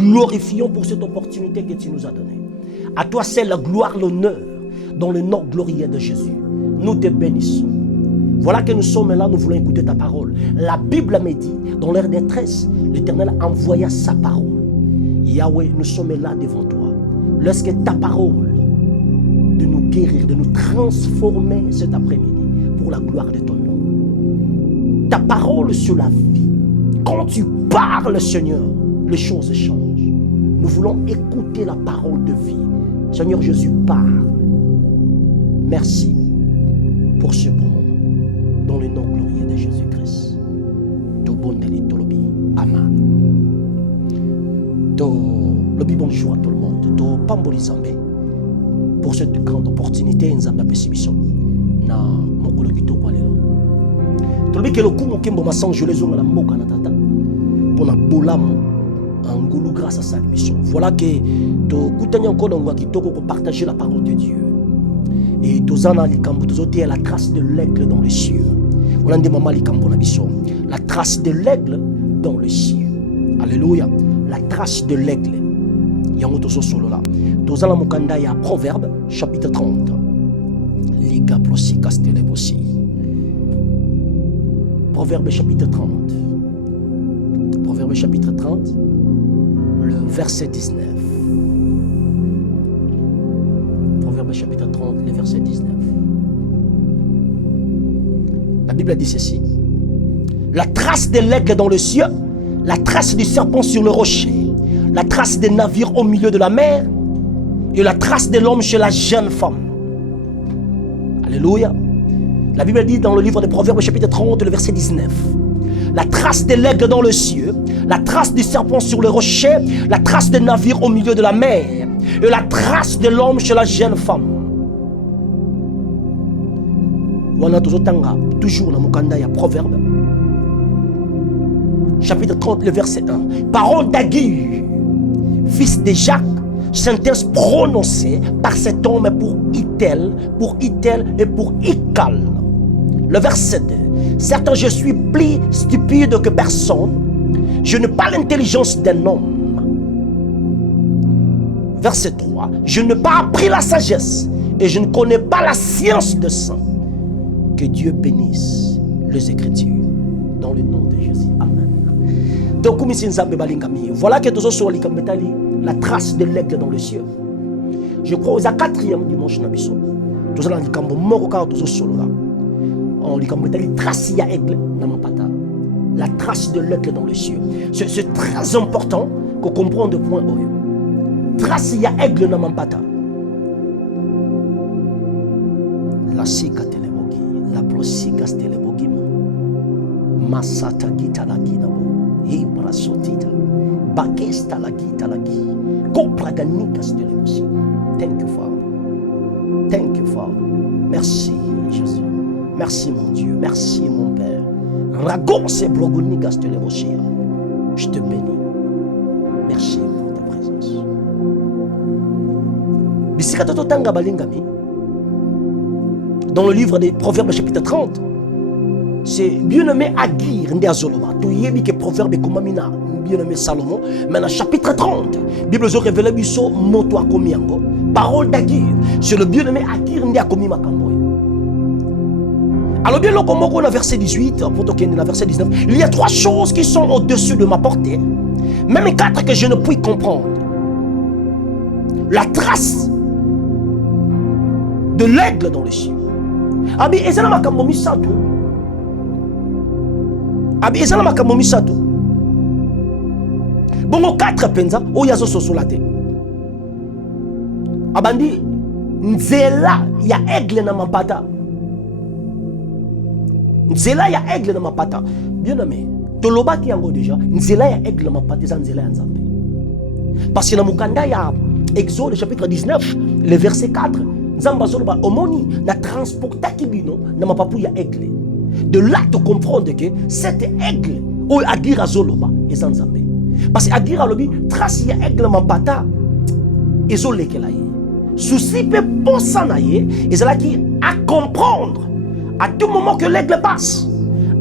glorifions pour cette opportunité que tu nous as donnée. À toi c'est la gloire, l'honneur, dans le nom glorieux de Jésus. Nous te bénissons. Voilà que nous sommes là, nous voulons écouter ta parole. La Bible me dit, dans leur détresse, l'Éternel envoya sa parole. Yahweh, nous sommes là devant toi. Lorsque ta parole de nous guérir, de nous transformer cet après-midi pour la gloire de ton nom. Ta parole sur la vie. Quand tu parles, Seigneur, les choses changent. Nous voulons écouter la parole de vie. Seigneur Jésus, parle. Merci pour ce bon moment. Dans le nom glorieux de Jésus-Christ. To bon délai, to lobi. Amen. To lobi, bonjour à tout le monde. To pamboli zambé. Pour cette grande opportunité, nzamba pesibiso. Na mokolo kitoko lelo. To lobi ke lokumu kembo masange les onga la mboka na tata. Pour na bolamo. Angoulou grâce à sa mission. Voilà que to kutanya encore dans kitoko pour partager la parole de Dieu. Et tozana likambo tozote la trace de l'aigle dans les cieux. On a dit maman likambo na biso. La trace de l'aigle dans les cieux. Alléluia. La trace de l'aigle. Yango tozo solo là. Tozana mukanda ya Proverbe chapitre 30. Liga prosi castele aussi. Proverbe chapitre 30. Proverbe chapitre 30. Le verset 19. Proverbe chapitre 30, le verset 19. La Bible dit ceci. La trace de l'aigle dans le ciel, la trace du serpent sur le rocher, la trace des navires au milieu de la mer et la trace de l'homme chez la jeune femme. Alléluia. La Bible dit dans le livre de Proverbes chapitre 30, le verset 19. La trace de l'aigle dans le ciel, la trace du serpent sur le rocher, la trace des navires au milieu de la mer et la trace de l'homme chez la jeune femme. Wana tozotanga toujours na mukanda ya Proverbe chapitre 30 le verset 1. Parole d'Agur, fils de Jacques, sentence prononcée par cet homme pour Itel et pour Ikal. Le verset 2. Certes, je suis plus stupide que personne. Je n'ai pas l'intelligence d'un homme. Verset 3. Je n'ai pas appris la sagesse et je ne connais pas la science de sang. Que Dieu bénisse les Écritures dans le nom de Jésus. Amen. Donc, voilà que nous sommes la trace de l'aigle dans le ciel. Je crois aux 4e dimanche nabiso. Nous allons dire que nous sommes là. On dit que trace ya aigle dans ma pata. La trace de l'aigle dans le ciel. C'est très important qu'on comprenne de point haut. Trace ya aigle dans ma pata. La sika telebogi, la prosika telebogi. Masata gita la ginabo, ibra sotita, bakesta la gita la gi, kopra ganika telebogi. Thank you, Father. Thank you, Father. Merci, Jésus. Merci mon Dieu, merci mon Père. Ragose blogonigas de l'évochir. Je te bénis. Merci pour ta présence. Bisikatoto tanga balingami. Dans le livre des Proverbes chapitre 30, c'est bien-aimé Agur Ndiazoloba. Tu yebi que Proverbe kumamina bien-aimé Salomon. Mais dans chapitre 30, Bible a révélé biso moto akomiango. Parole d'Agur. C'est le bien-aimé Agur Ndiakomi makamboy. Alors bien, le verset 18, verset 19, il y a 3 choses qui sont au-dessus de ma portée, même 4 que je ne puis comprendre. La trace de l'aigle dans les cieux. Abi ezala makambo misato. Abi ezala makambo misato. Bongo 4 penza oyazo sosolate. Abandi nzela ya aigle na mapata. Nzela ya aigle na mapata. Bien aimé, tolobaki yango déjà, nzela ya aigle na mapata za nzela ya nzambe. Parce que na mukanda ya Exode chapitre 19, le verset 4, nzamba zoloba omoni na transportaki bino na mapapu ya aigle. De là tu comprends que cet aigle o Agur azoloba eza nzambe. Parce que Agur alobi trace ya aigle na mapata ezolekela ye. Souci pe posa na ye ezalaki à comprendre. À tout moment que l'aigle passe,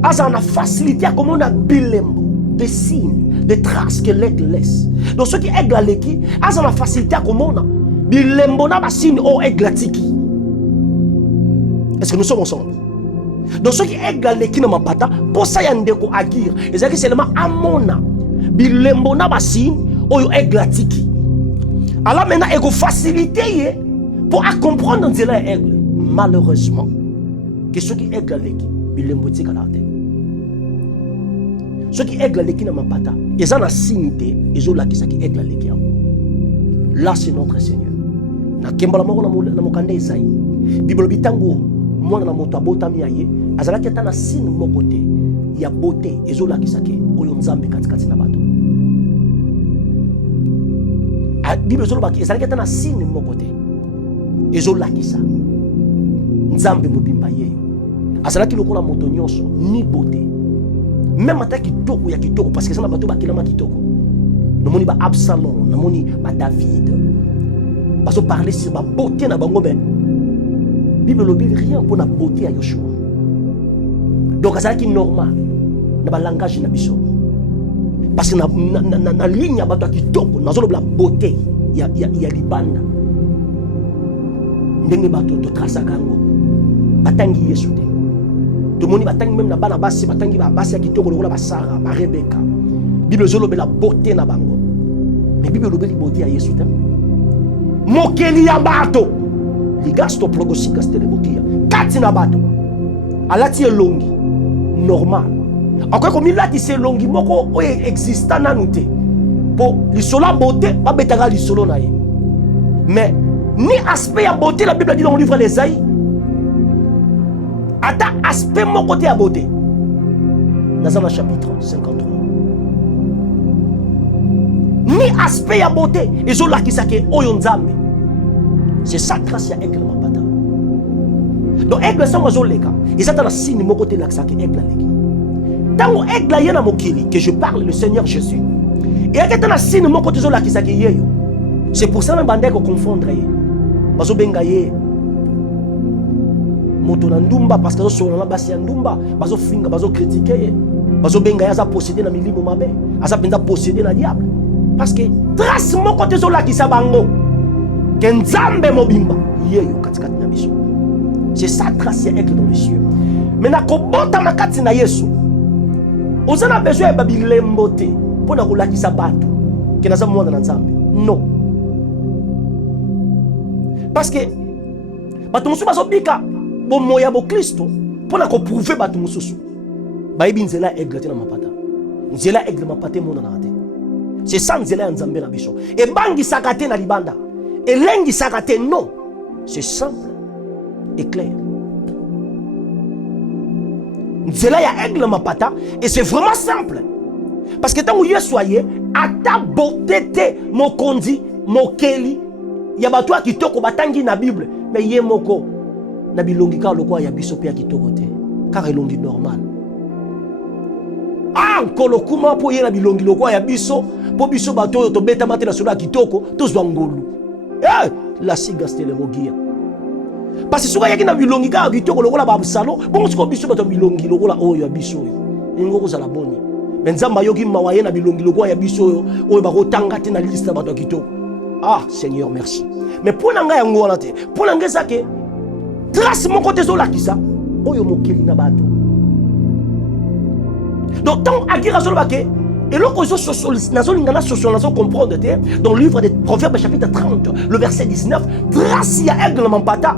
à la facilité à comment on a bilembo. des signes, des traces que l'aigle laisse. Donc ceux qui aigle à l'équipe, ils ont la facilité à comment bilembona ba signe au aigle tiki. Est-ce que nous sommes ensemble? Donc ceux qui aigle à l'équipe n'a pas pour ça yande ko agir. Et c'est seulement amona bilembona ba signe au aigle tiki. Alors maintenant il faut faciliter pour comprendre dans les aigle. Malheureusement que ceux qui aigle à l'équipe bilemboti kalate. Ceux qui aiglent l'équipe n'a pas ta. Ils ont la signité, ils ont la qui aigle l'équipe. Là c'est notre Seigneur. Na kembala moko na mokande Isaïe. Bible bitango mwana na moto abota miaye. Azala ki na signe moko te. Ya beauté, ils ont la qui oyo nzambe katikati na bato. Bible zolo ki azala ki na signe moko te. Ils ont la qui nzambe mobimba yeyo. Azala ki lokola moto nyonso ni beauté. Même à kitoko ya kitoko parce que ça n'a pas tout bakilama kitoko. Nous moni ba Absalom, nous moni ba David. Parce que parler sur la beauté na bango ben. Bible ne dit rien pour la beauté à Yoshua. Donc ça qui normal na ba langage na biso. Parce que na ligne ba kitoko na zolo la beauté ya libanda. Ndenge ba to traça kango. Batangi Yesu te. Tout le monde batangi même na bana basi batangi ba basi ya kitoko lokola ba Sarah ba Rebecca. Bible zolo be la beauté na bango. Mais Bible lobe li beauté ya Yesu ta. Mokeli ya bato. Ligasto progosika stelebokia. Kati na bato. Alati elongi normal. Encore comme il a dit c'est longi moko o existant na nute. Po li sola beauté ba betaka li solo na ye. Mais ni aspect ya beauté la Bible dit dans le livre d'Ésaïe. Ata aspect mon côté à beauté. Dans le chapitre 53. Ni aspect à beauté. Et ont là qui s'ake oyonzambe. C'est ça grâce à aigle mapata. Donc aigle sans mazo leka. Et ça dans la signe mon côté là qui s'ake aigle leki. Tant aigle yana mokili que je parle le Seigneur Jésus. Et avec dans la signe mon côté là qui s'ake yeyo. C'est pour ça même bandé qu'on confondre. Bazo bengaye. Moto na ndumba parce que so na basi ya ndumba bazo finga bazo critiquer bazo benga ya za posséder na milimo mabe asa penda posséder na diable parce que trace mon côté zo la kisa bango ke nzambe mobimba yeyo katikati na biso c'est ça trace ya aigle dans les cieux mais na kobota makati na Yesu ozana besoin ya babilembo te pona ko la kisa bato ke na za mwana na nzambe non parce que bato musu bazo bika bon moya bo Kristo pour ko prouver batu mususu baibi nzela aigle na mapata nzela aigle mapate mona na te c'est ça nzela nzambe na biso e bangi sakate na libanda e lengi sakate non c'est simple et clair nzela ya aigle mapata et c'est vraiment simple parce que tant où Yesu soyez ata beauté te mokondi mokeli ya batu akitoko batangi na Bible mais ye moko na bilongi ka lokwa ya biso pe ya kitoko te car elongi normal nkolo kuma po ye na bilongi lokwa ya biso po biso bato oyo to beta mate na solo ya kitoko to zwa ngolu la sigastele mogia parce que soka yaki na bilongi ka kitoko lokola ba Absalom bongo siko biso bato bilongi lokola oyo ya biso oyo ngoko za la boni mais nzamba yoki mawaye na bilongi lokwa ya biso oyo ba kotanga te na liste bato kitoko Seigneur merci mais pour nanga ya ngona te pour nanga zake trace mon côté zola qui ça oyo mokeli na bato donc tant agira zola ke et loko zo social nazo lingana social nazo comprendre te dans le livre des Proverbes chapitre 30 le verset 19 trace ya aigle mampata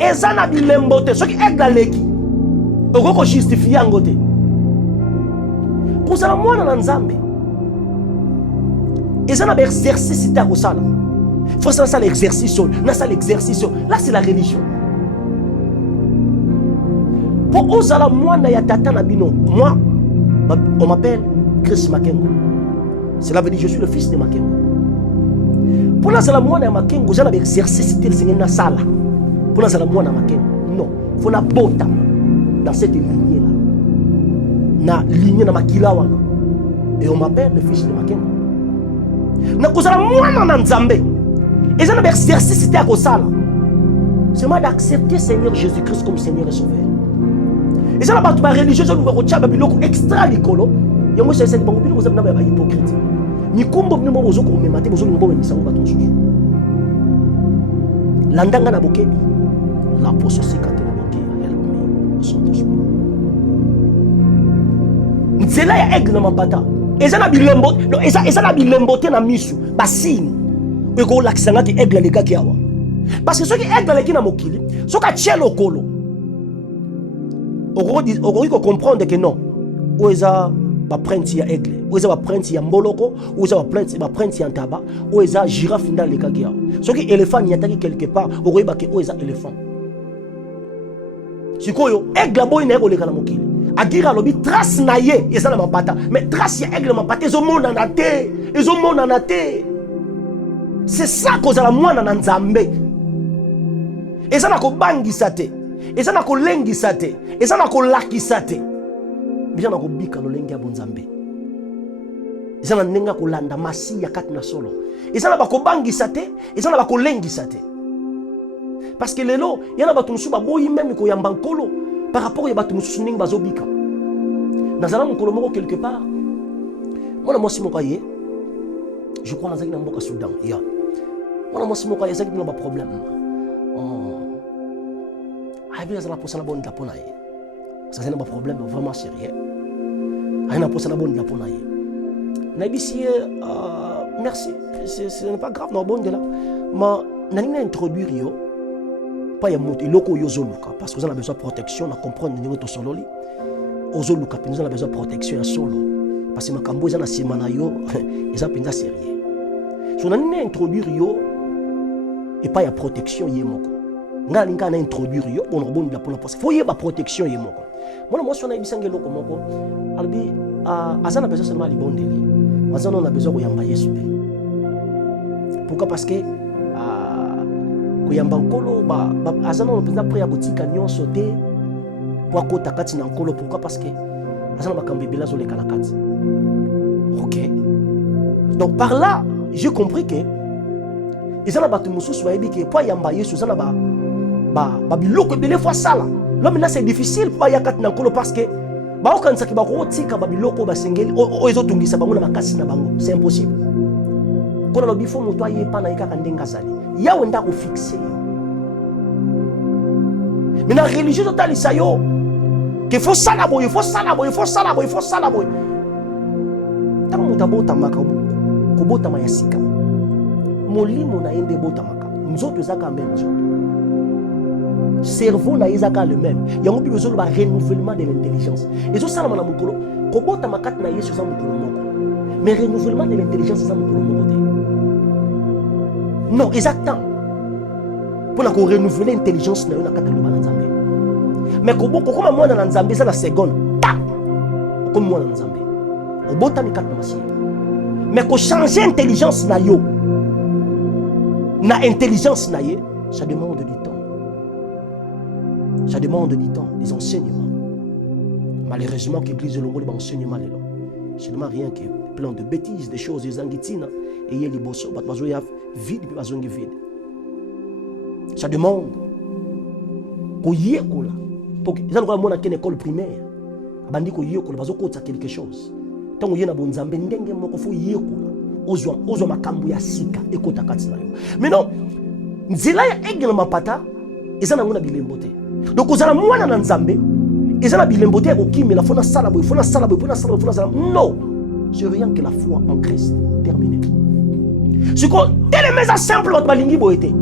ezana bilembo te soki aigle leki okoko justifier ngote pour ça mwana na nzambe ezana exercice ta ko sala faut ça l'exercice na ça l'exercice là c'est la religion. Pour osala mwana ya tata na bino, moi, on m'appelle Chris Makengo. Cela veut dire je suis le fils de Makengo. Pour osala mwana ya Makengo, j'ai l'exercice tel Seigneur na sala. Pour osala mwana ya Makengo, non, faut na bota dans cette lignée là. Na lignée na makila wana. Et on m'appelle le fils de Makengo. Na kozala mwana na nzambe. Et j'ai l'exercice tel ko sala. C'est moi d'accepter Seigneur Jésus-Christ comme Seigneur et Sauveur. Et ça, la religion, je vous extra licolo. yango c'est ça bango bino kozabina ba hypocrite mikumbo bino bozo ko memate bozo ngombo memisa ngo baton susu landanga na bokebi la poso sikate na bokebi help me son esprit nzela ya aigle na mapata eza na bilembo no eza na bilembo te na misu basini eko lakisanga ti aigle le gaki awa parce que soki aigle le ki na mokili soka tielo kolo okori ko comprendre que non ou eza ba prince ya aigle ou eza ba prince ya mboloko ou eza ba prince ya ntaba ou eza girafe nda le gaki awa soki éléphant nyataki quelque part okori ba ke ou eza éléphant sikoyo aigle boy na ko le kana mokili agira lobi trace na ye eza na mapata mais trace ya aigle mapata ezomona na te c'est ça kozala mwana na nzambe eza na kobangisa te eza na kolengisa te eza na kolakisa te bisa na kobika lolenge ya bonzambe eza na ndenge kolanda masi ya kati na solo eza na bakobangisa te eza na bakolengisa te parce que lelo yana bato mosusu baboyi meme koyamba nkolo par rapport ya bato mosusu ndenge bazobika nazala mokolo moko quelque part mwana mwasi moko aye je crois nazalaki na mboka Soudan ya mwana mwasi moko aye ezalaki bino baproblème ayebi nazala posana bonda mpo na ye azali na baproblème vraiment sérieux aye na posana bonda mpo na ye nayebisi ye merci ce n'est pas grave na obondela ma nalingi na introduire yo pa ya moto eloko oyo ozoluka parce que oza na besoin protection na comprendre ndenge tosololi ozoluka mpenza na besoin protection ya solo parce que makambo eza na nsima na yo eza mpenza sérieux so nalingi na introduire yo epai ya protection ye moko nga nalingi na introduire yo mpona kobondela mpona parce fo yeba protection ye moko mwana mwasi wana yebisanga eloko moko alobi aza na besoin seulement libondeli aza nano na besoin koyamba yesu mpe pourquoi parce que koyamba nkolo aza nano mpenza pre ya kotika nyonso te po akota kati na nkolo pourquoi parce que aza na makambo ebele azoleka na kati ok donc par là j'ai compris que eza na bato mosusu bayebi ke po ayamba yesu eza na babiloko ebele fo asala lo maintenant c'est difficile po aya kati na nkolo parce que baokanisaki bakokotika babiloko basengeli oyo ezotungisa bango na makasi na bango c'est impossible mpona lobi fo moto ayepa na ye kaka ndenge azali yawe nda kofixe yo mais na religieux totalisa yo ke fo sala boye ntango moto abotamaka kobotama ya sika molimo na ye nde ebotamaka nzoto ezaka meme nzoto cerveau na ye ezaka le même yango bible ezoloba renouvellement de l'intelligence ezosalama na mokolo kobotama kati na yesu eza mokolo moko mais renouvellement de l'intelligence eza mokolo moko te non eza temps mpona korenouveler intelligence na yo na kati ya loba na nzambe mais kokoma mwana na nzambe eza na seconde ta okomi mwana na nzambe obotami kati na masiya mais kochange intelligence na yo na intelligence na ye ça demande du temps. Ça demande du temps, des enseignements. Malheureusement, l'église de l'Ongo, les enseignements, c'est seulement rien que plein de bêtises, des choses, des anguitines, et il y a les bossos, il y a vide, il y a vide. Ça demande qu'on y ait quoi là. Pour que les gens qui ont une école primaire, abandi ko y ait quoi, bazo kota quelque chose. Tant qu'on y a na bonzambe, ndenge moko fo y ait quoi. Ozo makambu ya sika, ekota katina yo. Mais non, nzela ya aigle mapata, eza na ngona bilembo te. Donc ozala mwana na nzambe ezala bilembo te okimela fona sala boy non c'est rien que la foi en Christ terminé ce qu'on telemeza simple ba balingi boyete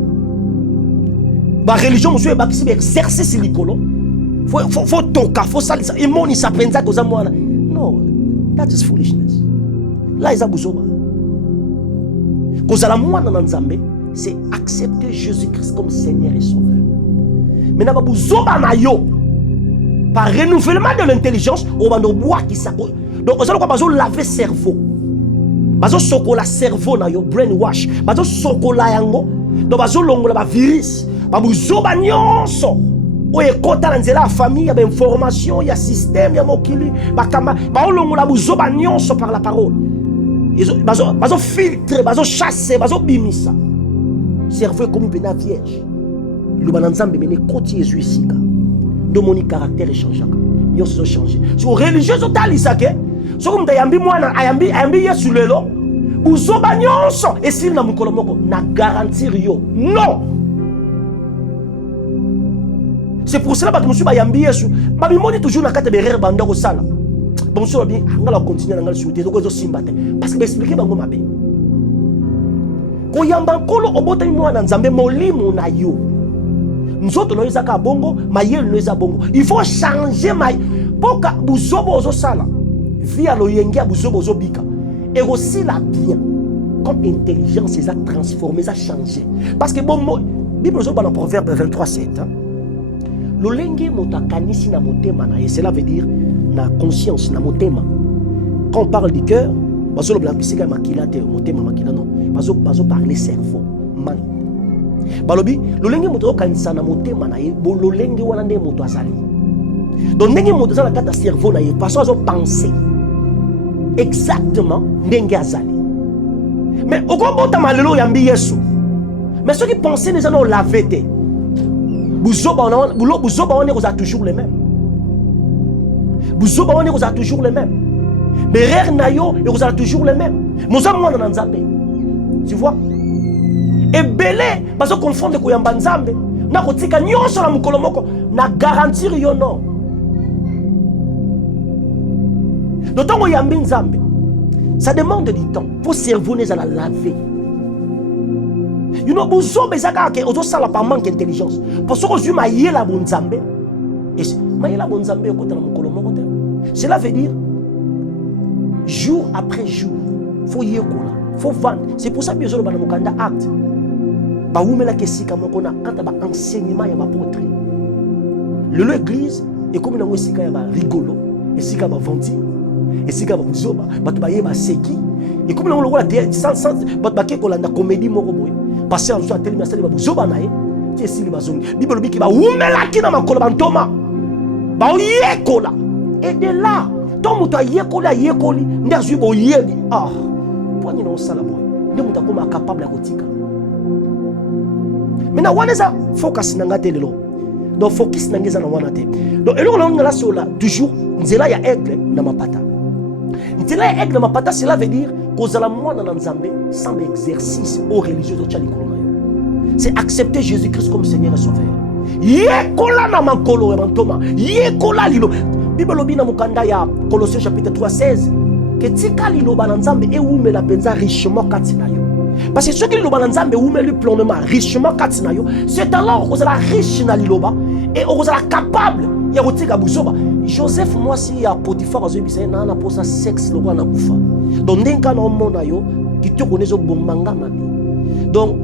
ba religion monsieur ba kisi exercice likolo faut toka faut salisa emoni sapenza koza mwana no that is foolishness là eza buzoba kozala mwana na nzambe c'est accepter Jésus-Christ comme Seigneur et Sauveur. Maintenant, vous par renouvellement de l'intelligence, on va nous boire qui s'accorde. Donc, vous allez laver le cerveau. Vous allez le cerveau, vous brainwash. Vous allez donc vous allez le virus. Vous allez la famille, il y a information, il y a système, il y a mokili. Vous allez par la parole. Vous allez filtrer, vous allez chasser, vous allez bimisa. Cerveau comme une vierge. Le bananzambe mene koti ezuisika. Donc mon caractère est changé. Nous sommes changés. Si vous religieux totalisake, soki mutu ayambi mwana ayambi yesu lelo buzoba nyonso esili na mokolo moko na garantir yo non. C'est pour cela que je bayambi yesu babimoni toujours na kati berere banda ko sala bamuso babi ngala continuer na ngal souté ko zo simba te parce que ba expliquer bango mabe ko yamba nkolo obota mwana nzambe molimo na yo nzoto no ezaka bongo mayele no eza bongo il faut changer poka buzobo ozo sala via lo yengia buzobo ozo bika et aussi la bien comme intelligence ça transformer ça changer parce que bon Bible ozo dans Proverbe 23:7 lolenge motakanisi na motema na cela veut dire na conscience na motema. Quand on parle du cœur bazo lo bisika makila te motema makila non bazo parler cerveau mind balobi lolenge moto kanisa na motema na ye bololenge wana nde moto azali donc ndenge moto za na kata cerveau na ye parce azo penser exactement ndenge azali mais okobota malelo yambi yesu mais ceux qui pensaient les gens lavé te buzoba on est toujours les mêmes buzoba on est toujours les mêmes berer nayo est toujours les mêmes moza mwana na nzambe tu vois et belé bazo confondre ko yamba nzambe na kotika nyonso na mukolo moko na garantir yo non d'autant ko yambi nzambe ça demande du temps pour cerveau les la laver. You know, buzo bezaka ke ozo sala par manque d'intelligence. Parce que ozu mayela bonzambe. Et mayela bonzambe okota na mukolo moko te. Cela veut dire jour après jour, faut yekola, faut vendre. C'est pour ça que besoin bana mukanda acte. Ba wumela kesika moko na kata ba enseignement ya ba apôtre. Le l'église est comme na wesika ya ba rigolo, esika ba venti, esika ba buzoba, ba tubaye ba seki. Et comme on le voit sans batke ko landa comédie moko boy. Passer en soi tellement ça ba buzoba nae, ti esili bazongi. Bible biki ba wumela kina makolo bantoma. Ba yekola. Et de là, tant muto yekola yekoli, ndazu bo yeli. Ah, poni na sala boy. Ndi muta koma capable ya kotika. Maintenant wana za focus na ngate lelo. Donc focus na ngeza na wana te. Donc eloko na ngala sola toujours nzela ya aigle na mapata. Nzela ya aigle na mapata cela veut dire kozala mwana na nzambe sans exercice au religieux de tchali kolona yo. C'est accepter Jésus-Christ comme Seigneur et Sauveur. Yekola na makolo ya bantoma. Yekola lilo. Bible lobi na mukanda ya Colossiens chapitre 3:16 que tika lilo ba nzambe e umela penza richement katina yo. Parce que ceux qui loba nzambe umeli pleinement richement katina yo, c'est alors que vous êtes riche na liloba et vous êtes capable ya kotika buzoba. Joseph moi si ya Potiphar azobisa na na posa sexe lokwa na kufa. Donc ndenka na mona yo kitoko nezo bombanga mami. Donc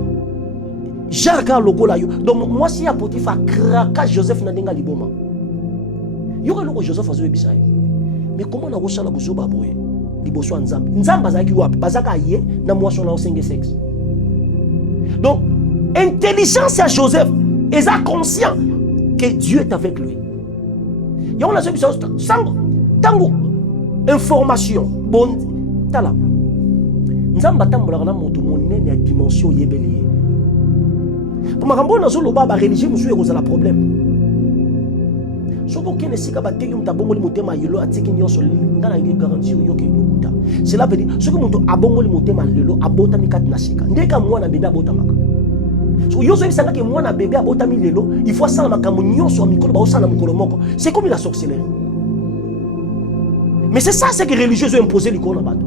Jarka lokola yo. Donc moi si ya Potiphar kraka Joseph na ndenga liboma. Yo loko Joseph azobisa. Mais comment na kosala buzoba boye? Liboso nzambe. Nzambe azaki wapi? Bazaka ye na mwaso na osenge sexe. Donc intelligence à Joseph est conscient que Dieu est avec lui. Et on a ce tango information bon tala nzamba tambola na moto monene ya dimension yebeli pour makambo na zo loba ba religieux musu eko za la problème soko kene sika ba teki mutabongoli motema yelo atiki nyonso ngana ngi garantie yo ke lukuta cela veut dire soko muto abongoli motema lelo abota mikati na sika ndeka mwana bebe abota maka so yozo ebisanga ke mwana bebe abota mi lelo il faut sala makambo nyonso mikolo ba osala mukolo moko c'est comme la sorcellerie. Mais c'est ça ce que les religieux ont imposé l'icône à bateau.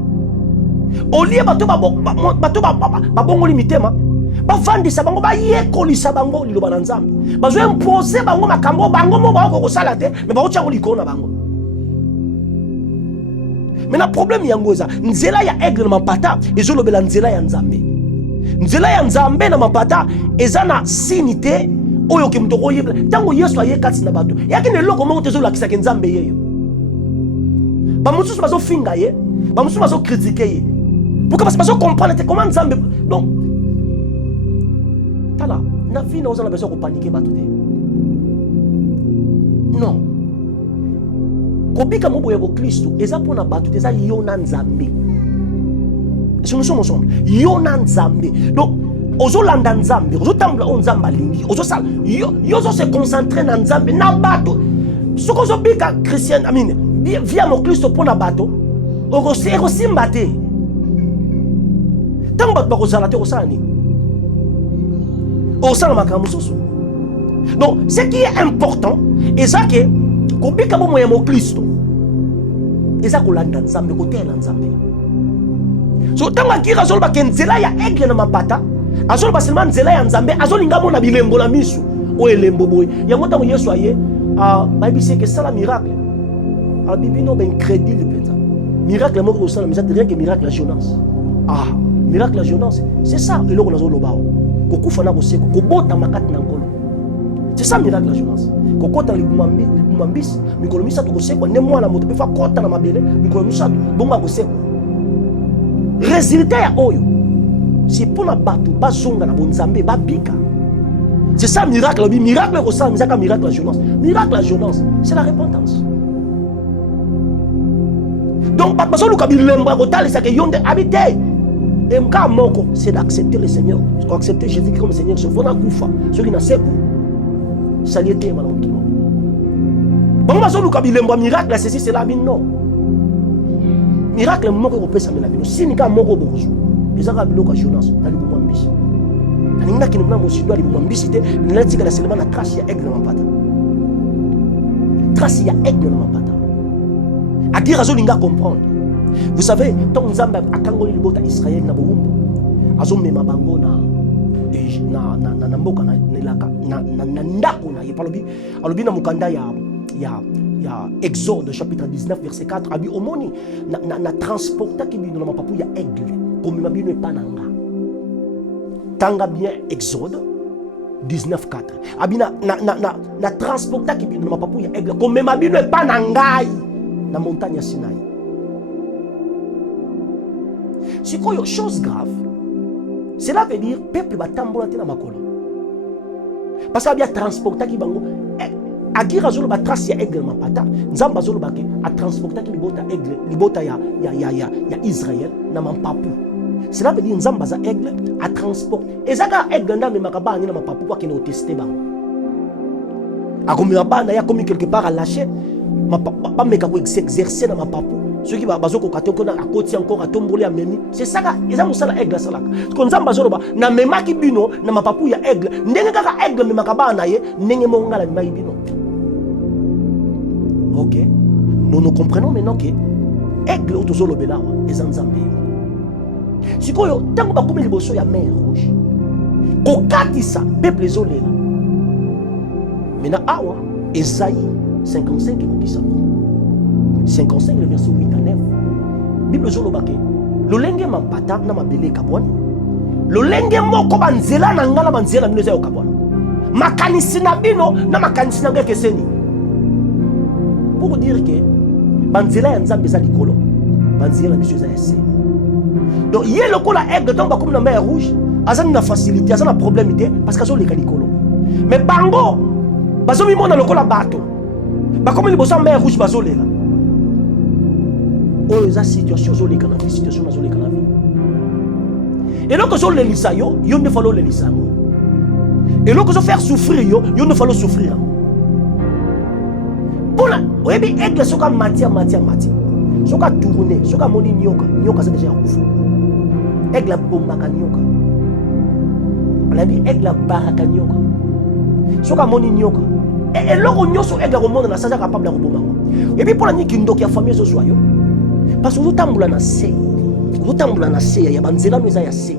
Au lieu de bongoli mitema, ba vandi sabango ba yekoli sabango lilo bananzambe. Ba zo imposer bango makambo bango mo ba ko sala te, mais ba otya ko l'icône bango. Mais le problème yangoza, nzela ya aigle na mapata ezolobela nzela ya nzambe. Nzela ya nzambe na mapata ezana sinité oyo ke mutoko yebla. Tango Yesu ayekati na bato. Yaki ne loko mo tezo lakisa ke nzambe yeyo. Ba mususu bazo finga ye, ba mususu bazo critiquer ye. Pourquoi parce que bazo comprendre comment nzambe. Donc tala, na vie na ozana besoin ko paniquer bato te. Non. Kobika mobo ya bo Kristo, eza pona bato te za yona nzambe. Si nous sommes ensemble, yona nzambe. Donc ozolanda nzambe, ozotambula nzamba lingi, ozosala yozo se concentrer na nzambe na bato. Soko zobika chrétien, amine. Via mon Christ pour na bateau, Okosimba te. Tant que bakozala te osala nini? Osala makambo mosusu. Donc, ce qui est important, et ça que kobika bo moya mo Kristo. Et ça kolanda nzambe kotela nzambe. So tanga kira zolo ba kenzela ya aigle na mapata, azolo ba seulement nzela ya nzambe, azolo ngamo na bilembo na misu. O elembo boy. Yango tango Yesu aye, Bible c'est que ça la miracle. La Bible non ben crédible penza. Miracle moko osala mais ça rien que miracle la Jonas. Miracle la Jonas, c'est ça eloko nazolo bao. Kokufa na koseko, kobota makati na nkolo. C'est ça miracle la Jonas. Kokota libumambisi, mikolo misato koseko, ne mwana moto pe fa kota na mabele, mikolo misato bonga koseko. Résultat ya oyo. C'est pour na bato bazonga na bonzambe babika. C'est ça miracle, miracle kosala, mais ça miracle la Jonas. Miracle la Jonas, c'est la repentance. Donc, c'est d'accepter le Seigneur. Il faut accepter Jésus comme Seigneur. Il faut accepter ceux qui n'ont pas saliété, madame. Bon, miracle, c'est c'est la vie, non. Miracle, moko peut s'amener la vie. Si nous avons moko bozo, ils ont rabilo ka Jonas, na libu mambisi. Na ninga kinimna mosido libu mambisi te, na tika la seulement la trace ya aigle na mapata. Trace ya aigle na mapata. Adi razo linga comprendre. Vous savez, tant Nzambe akangoli libota Israël na boumbu, azo mema bango na mboka na nelaka na ndako na yepalobi alobi na mukanda ya Exode chapitre 19 verset 4 abi omoni na transporta ki bino na mapapu ya aigle comme mabino epananga. Tanga bien Exode 19 4 abi na transporta ki bino na mapapu ya aigle comme mabino epanangai na montagne ya Sinaï. C'est quoi une chose grave? Cela veut dire peuple va tambola na makolo. Parce qu'il y a transporté qui bango agira zolo ba trace ya aigle mapata, nzamba zolo ba ke a transporté qui libota ya Israël na mampapu. Cela veut dire nzamba za aigle a transport. Ezaka aigle nda me makaba ni na mapapu kwa kino tester bango. Akomi mabana ya komi quelque part à lâcher, ba meka ko exercer na mapapu. Ceux qui bazo ko katoko na akoti encore atomboli amemi. C'est ça ka eza musala aigle salaka. Ko nzamba zolo ba na memaki bino na mapapu ya aigle, ndenge kaka aigle me makaba na ye, ndenge mo ngala mai bino. OK. Nous comprenons maintenant que aigle otozolo belawa eza nzambe. Sikoyo tango bakomi liboso ya mer rouge. Ko katisa peuple zolela. Mena awa Esaïe 55 qui 55 le verset 8 à 9. Bible zolobake. Lolenge mapata na mabele kabwani. Lolenge moko banzela na ngala banzela mino za kabwani. Makanisi na bino na makanisi na ngeke seni. Pour dire que banzela ya nzambe za likolo, banzela biso za ese. Donc yé lokola aigle donc comme na mer rouge, azana na facilité, azana problème té parce que zo le likolo. Mais bango bazo mi mona lokola bato. Ba comme libosa mer rouge bazo lela. Oh, eza situation zo leka na vie, situation zo leka na vie. Et donc zo le lisa yo ne fallo le lisa. Et donc zo faire souffrir yo ne fallo souffrir. Bona, oyebi aigle soka mati. Soka tourner, soka moni nyoka c'est déjà kufu. Aigle bomba ka nyoka. On dit aigle baraka nyoka. Soka moni nyoka. Et loko nyoso aigle au monde na saza capable de bomba. Et puis pour la niki ndoki ya famille zo soyo. Parce que vous tambula na se. Vous tambula na se ya banzela no eza ya se.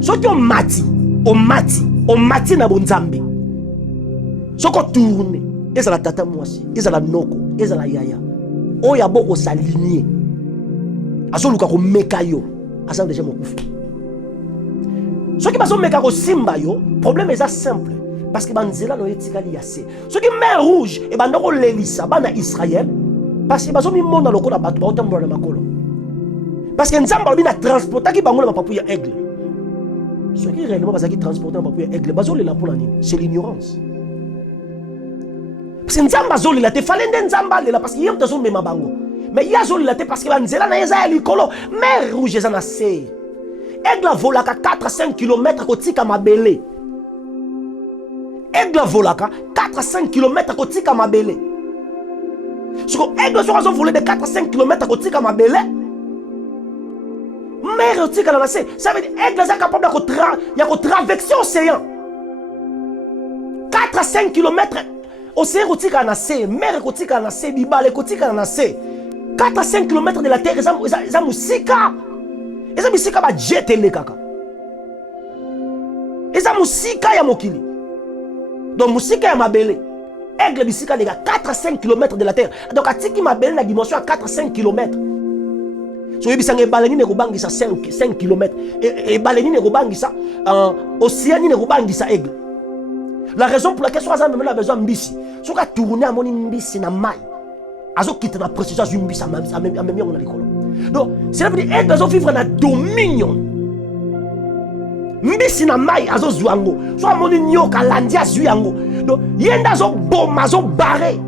Soki o mati na bonzambe. Soko tourner, ezala tata mwasi, ezala noko, ezala yaya. Oya boko s'aligner. Azoluka ko meka yo, asa déjà mokufu. Soki bazo meka ko simba yo, problème est simple parce que banzela no etikali ya se. Soki mer rouge e bandoko lelisa bana Israël parce que bazo mi mona lokola bato ba otambola na makolo. Parce que nzamba bina transporta ki bango na mapapu ya aigle. Ceux qui réellement bazaki transporter na mapapu ya aigle bazo lela pour la nini? C'est l'ignorance. Parce que nzamba zo lela te fallait nzamba lela parce que yem tazo mema bango. Mais ya zo lela te parce que banzela na yeza ya likolo mer rouge eza na se. Aigle volaka 4-5 km kotika mabele. Aigle volaka 4-5 km kotika mabele. Ce que aigle soit volé de 4 à 5 km à côté comme Abelé. Mère aussi qu'elle a lancé. Ça veut dire aigle est capable de traverser l'océan. 4 à 5 km. Océan côté qu'elle a lancé. Mère côté qu'elle a lancé. Bibale côté qu'elle a lancé. 4 à 5 km de la terre, ils ont musika. Ils ont musika ba jeter les kaka. Ils ont musika ya mokili. Donc musika ya mabele. Aigle bisika les gars 4 à 5 km de la terre. Donc atiki mabele na dimension à 4 à 5 km. So yebisanga ebaleni ne kobangisa 5 km. Ebaleni ne kobangisa océan ne kobangisa aigle. La raison pour laquelle soit même la besoin mbisi. So ka tourner à moni mbisi na mai. Azo quitte la précision d'une mbisi à même on a l'école. Donc cela veut dire aigle azo vivre na dominion. Mbisi na mai azo zuango. So moni nyoka landia zuango. Donc yenda zo boma zo barré.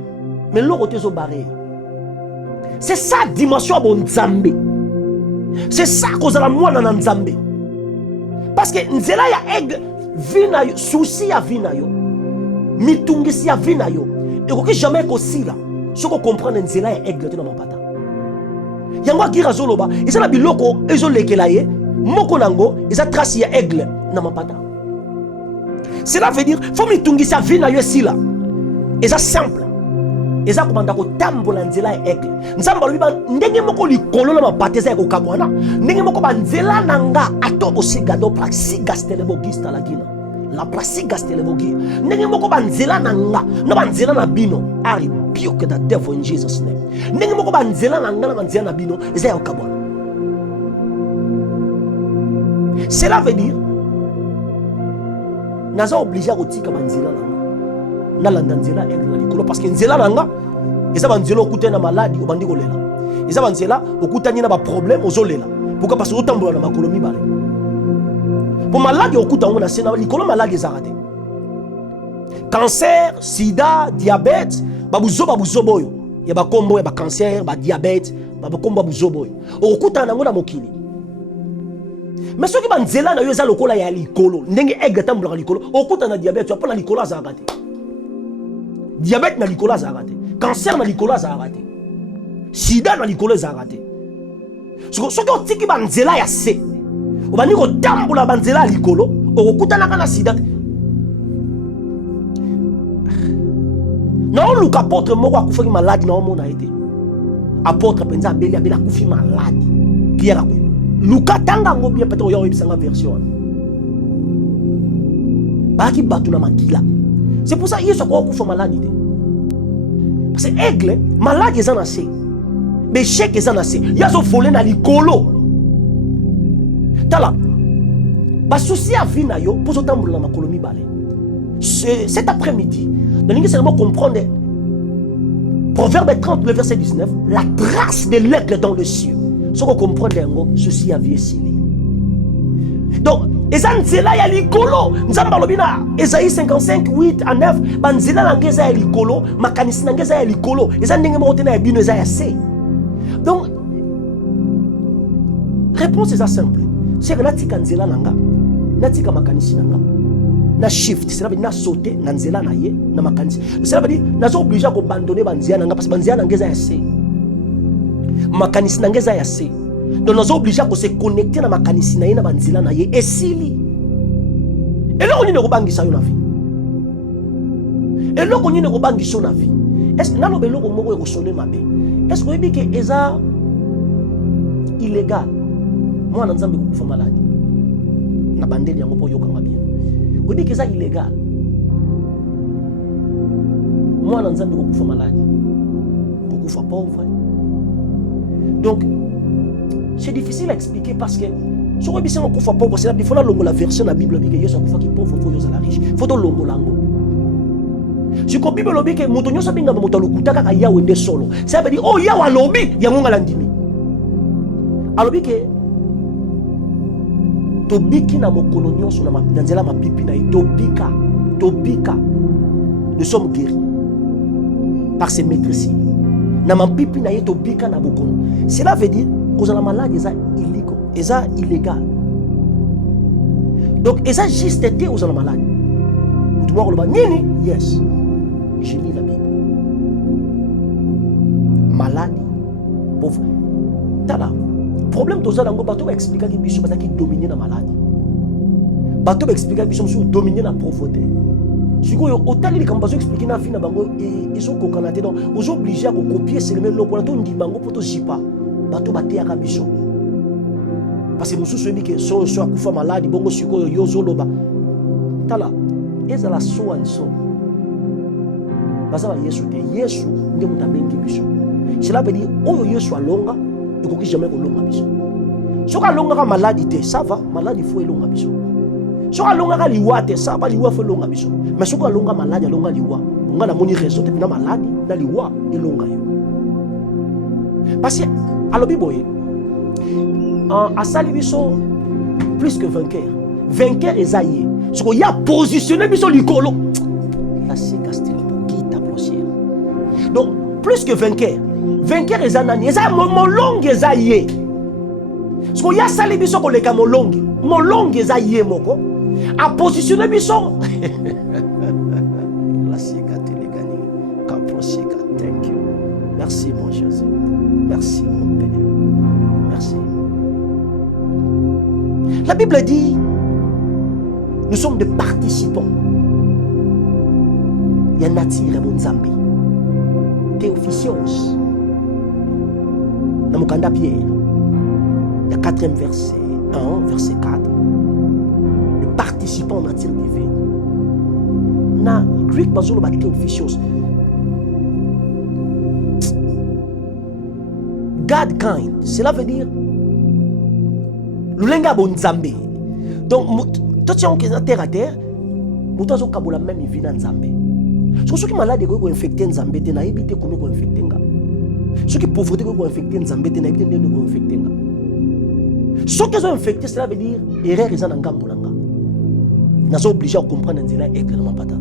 Mais l'autre côté zo barré. C'est ça dimension bon Nzambe. C'est ça cause la moi dans Nzambe. Parce que nzela ya aigle vina yo souci ya vina yo. Mitungisi ya vina yo. Et ko jamais ko sila. Ce qu'on comprend nzela ya aigle te na mapata. Yango akira zoloba, isa na biloko ezo lekela ye, moko nango isa trace ya aigle na mapata. Cela veut dire faut mitungisi ya vina yo sila. Eza simple. Eza komanda ko tambola nzela ya aigle. Nzamba luba ndenge moko likolo na mapata eza ko kabwana. Ndenge moko ba nzela nanga atobo sigado praxiga stelebogista la gina. La praxiga stelebogi. Ndenge moko ba nzela nanga, no ba nzela na bino. I rebuke the devil in Jesus name. Ndenge moko ba nzela nanga na ba nzela na bino eza ko kabwana. Cela veut dire naza obligé ko tika ba nzela nanga. Nalanda nzela aigle na likolo parce que nzela nanga eza ba nzela okuta na maladi obandi kolela. Eza ba nzela okuta na ba problème ozolela. Pourquoi parce que otambola na makolo mibale. Pour maladi okuta ngo na sena likolo maladi eza raté. Cancer, sida, diabète, babuzo boyo. Ya ba kombo ya ba cancer, ba diabète, ba kombo babuzo boyo. Okuta nango na mokili. Mais soki ba nzela na yo eza lokola ya likolo, ndenge aigle tambola likolo, okuta na diabète, tu apona likolo eza raté. Diabète na likolo eza raté. Cancer na likolo eza raté. Sida na likolo eza raté. Soki otiki ba nzela ya se. Obani ko tambola ba nzela ya likolo, okuta na sida. Non luka apôtre moko akufa malade na omona été. Apôtre penza abeli akufi malade. Pierre luka tanga ngo bien peut-être yo yebisanga version. Baki batu na makila. C'est pour ça qu'il y a beaucoup maladie. Parce que aigle, malade ils en assez. Mais chèque ils en assez. Il y a ce volé dans l'icolo. Tala. Ba souci à vie na yo pour autant pour la makolomi balé. Cet après-midi, nous allons seulement comprendre Proverbe 30 le verset 19, la trace de l'aigle dans le ciel. Ce qu'on comprend ceci a vie ici. Donc ezanzela ya likolo nzamba lobina Esaïe 55 8 à 9 banzela na ngeza ya likolo makanisi na ngeza ya likolo eza ndenge moko tena ya bino eza ya se. Donc réponse est simple, c'est que natika nzela nanga natika makanisi nanga na shift, cela veut dire na sauter na nzela na ye na makanisi, cela veut dire nazo obligé ko abandonner banzia nanga parce que banzia na ngeza ya se makanisi na ngeza ya se. Donc nous sommes obligés de se connecter à ma kanisi na yena banzila na ye esili. Et là on y ne robangisa yo na vie. Et là on y ne robangisa na vie. Est-ce nalo belo ko moko ko sonner mabe? Est-ce que que eza illégal? Moi na nzambe ko kufa malade. Na bandeli yango po yoka bien. Obi que eza illégal. Moi na nzambe ko kufa malade. Ko kufa pauvre. Donc c'est difficile à expliquer parce que si on a kufa pauvre, c'est il faut la version de la Bible que Yesu kufa ki pauvre faut yoza la riche. Faut to longo lango. Si ko Bible lobi que moto nyosa binga moto lokuta kaka ya wende solo. Ça veut dire oh ya wa lobi ya ngonga landimi. Alobi que to biki na mokolo nyoso na nzela mapipi na to bika. Nous sommes guéris par ces maîtres-ci. Na mapipi na to bika na bokono. Cela veut dire que la maladie est illégal. Donc, ils ont juste été aux malades. Vous devez le nini? Yes. Je lis la Bible. pauvre. Tala. Problème toza lango bato ba expliquer ki biso bazaki dominer na maladie. Bato ba expliquer biso musu dominer na pauvreté. Sikoyo otali li kambazo expliquer na fina bango ils sont kokana te donc aux obligés à copier c'est le même lo pour to ndi bango poto jipa. Bato ba te ya biso. Parce que musu so bi ke so akufa maladie bongo sikoyo yozo loba. Tala. Ezala so and so. Baza ba Yesu te. Yesu nde mutabengi biso. Cela veut dire oyo Yesu alonga et qu'on jamais longa biso. Soka longa ka maladie ça va, maladie faut longa biso. Soka longa ka liwa te ça va liwa faut longa biso. Mais soka longa maladie longa liwa. On a moni réseau te na maladie na liwa et longa yo. Parce que alors biboye en sali biso plus que vainqueur. Vainqueur esaïe. Ce qu'il y a positionné biso likolo. La sécastel qui t'approcher. Donc plus que vainqueur. Vainqueur ezanani eza molongi eza ye. Ce qu'il y a sali biso ko leka molongi eza ye moko. A positionné biso. La sécastel gani. Kaprosika. Thank you. Merci mon Jésus. Merci mon Père. Merci. La Bible dit nous sommes des participants. Il y a Natire mon Zambi. Théophicios. Dans mon Kanda Pierre. Le 4e verset 1, verset 4. Le participant nature divine. Na Greek bazolo ba Théophicios. God kind. Cela veut dire Lulenga bon Zambi. Donc toi tu es en terre à terre, muto zo kabola même vie na Nzambe. Ceux qui malade ko infecter Nzambe te na ebite ko infecter nga. Ceux qui pauvreté ko infecter Nzambe te na ebite ndenge ko infecter nga. Ceux qui sont infectés cela veut dire erreur eza na ngambo na nga. Nazo obligé à comprendre nzela aigle na mapata.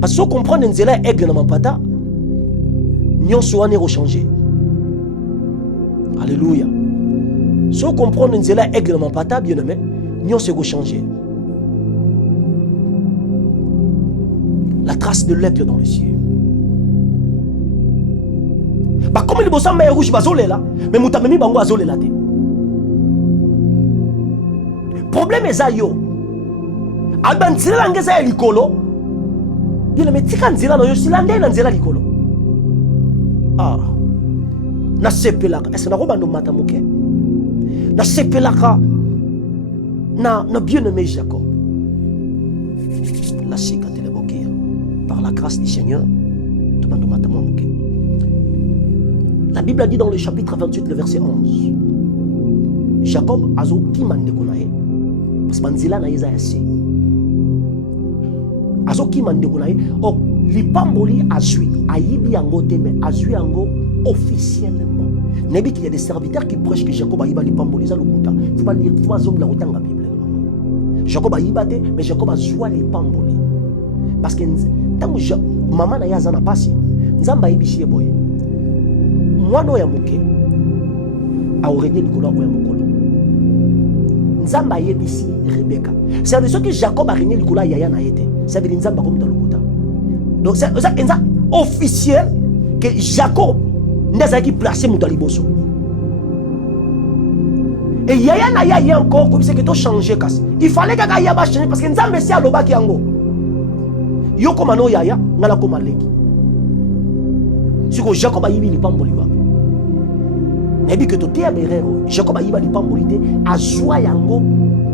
Parce que comprendre nzela aigle na mapata, nyonso wana ero changer. Alléluia. Si on comprend nzela aigle na mapata bien aimé, nyonso ero changer. La trace de l'aigle dans le ciel. Bah comme les bossam mais rouge bazolé là, mais mutamemi bango azolé là té. Problème est yo. Abanzela ngeza likolo. Bien mais tika nzela no yo silande na nzela likolo. Ah. Na sepelaka, est-ce na robando matamuke? Na sepelaka na bien-aimé Jacob. La sika telebokia. Par la grâce du Seigneur, la Bible a dit dans le chapitre 28, le verset 11, Jacob a zo kimande konae, parce que manzila na yeza yase. Azo kimande konae, oh, lipamboli azui, ayibi yango teme, azui yango officiellement. Nebi qu'il y a des serviteurs qui prêchent que Jacob a yiba lipamboli, ça le kuta. Faut pas lire, faut pas zombie la route en Bible. Jacob a yibate, mais Jacob a zoua lipamboli. Parce que tant que maman na yaza na pasi, nzamba yibishi boye. Mwana ya muke a origné likolo ya mokolo. Nzamba yebisi Rebecca. C'est de ce que Jacob a régné likolo ya yaya na yete. Ça veut dire nzamba comme dans le kuta. Donc c'est officiel que Jacob n'a qui placé muta liboso. Et yaya na yaya encore comme c'est que to changer kas. Il fallait que yaya ba changer parce que nzamba si aloba ki yango. Yo komano yaya ngala komaleki. Siko Jacob a yibi lipamboliwa. Nebi que to te aberero. Jacob a yiba lipambolite azwa yango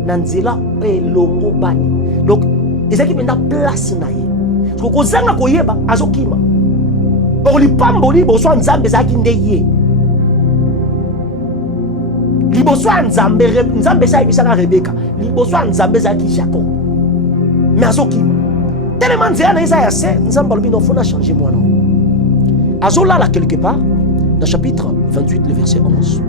na nzela elongo bani. Donc ezaki penda place na ye. Siko kozanga koyeba azokima. Or lipamboli bo so nzambe zaki ndeye. Liboso nzambe sa ibisaka Rebecca. Liboso nzambe zaki Jacob. Mais azokima. Tellement nzela na isa ya se nzamba lobi no fona changer moi non. Azola là quelque part dans chapitre 28 le verset 11.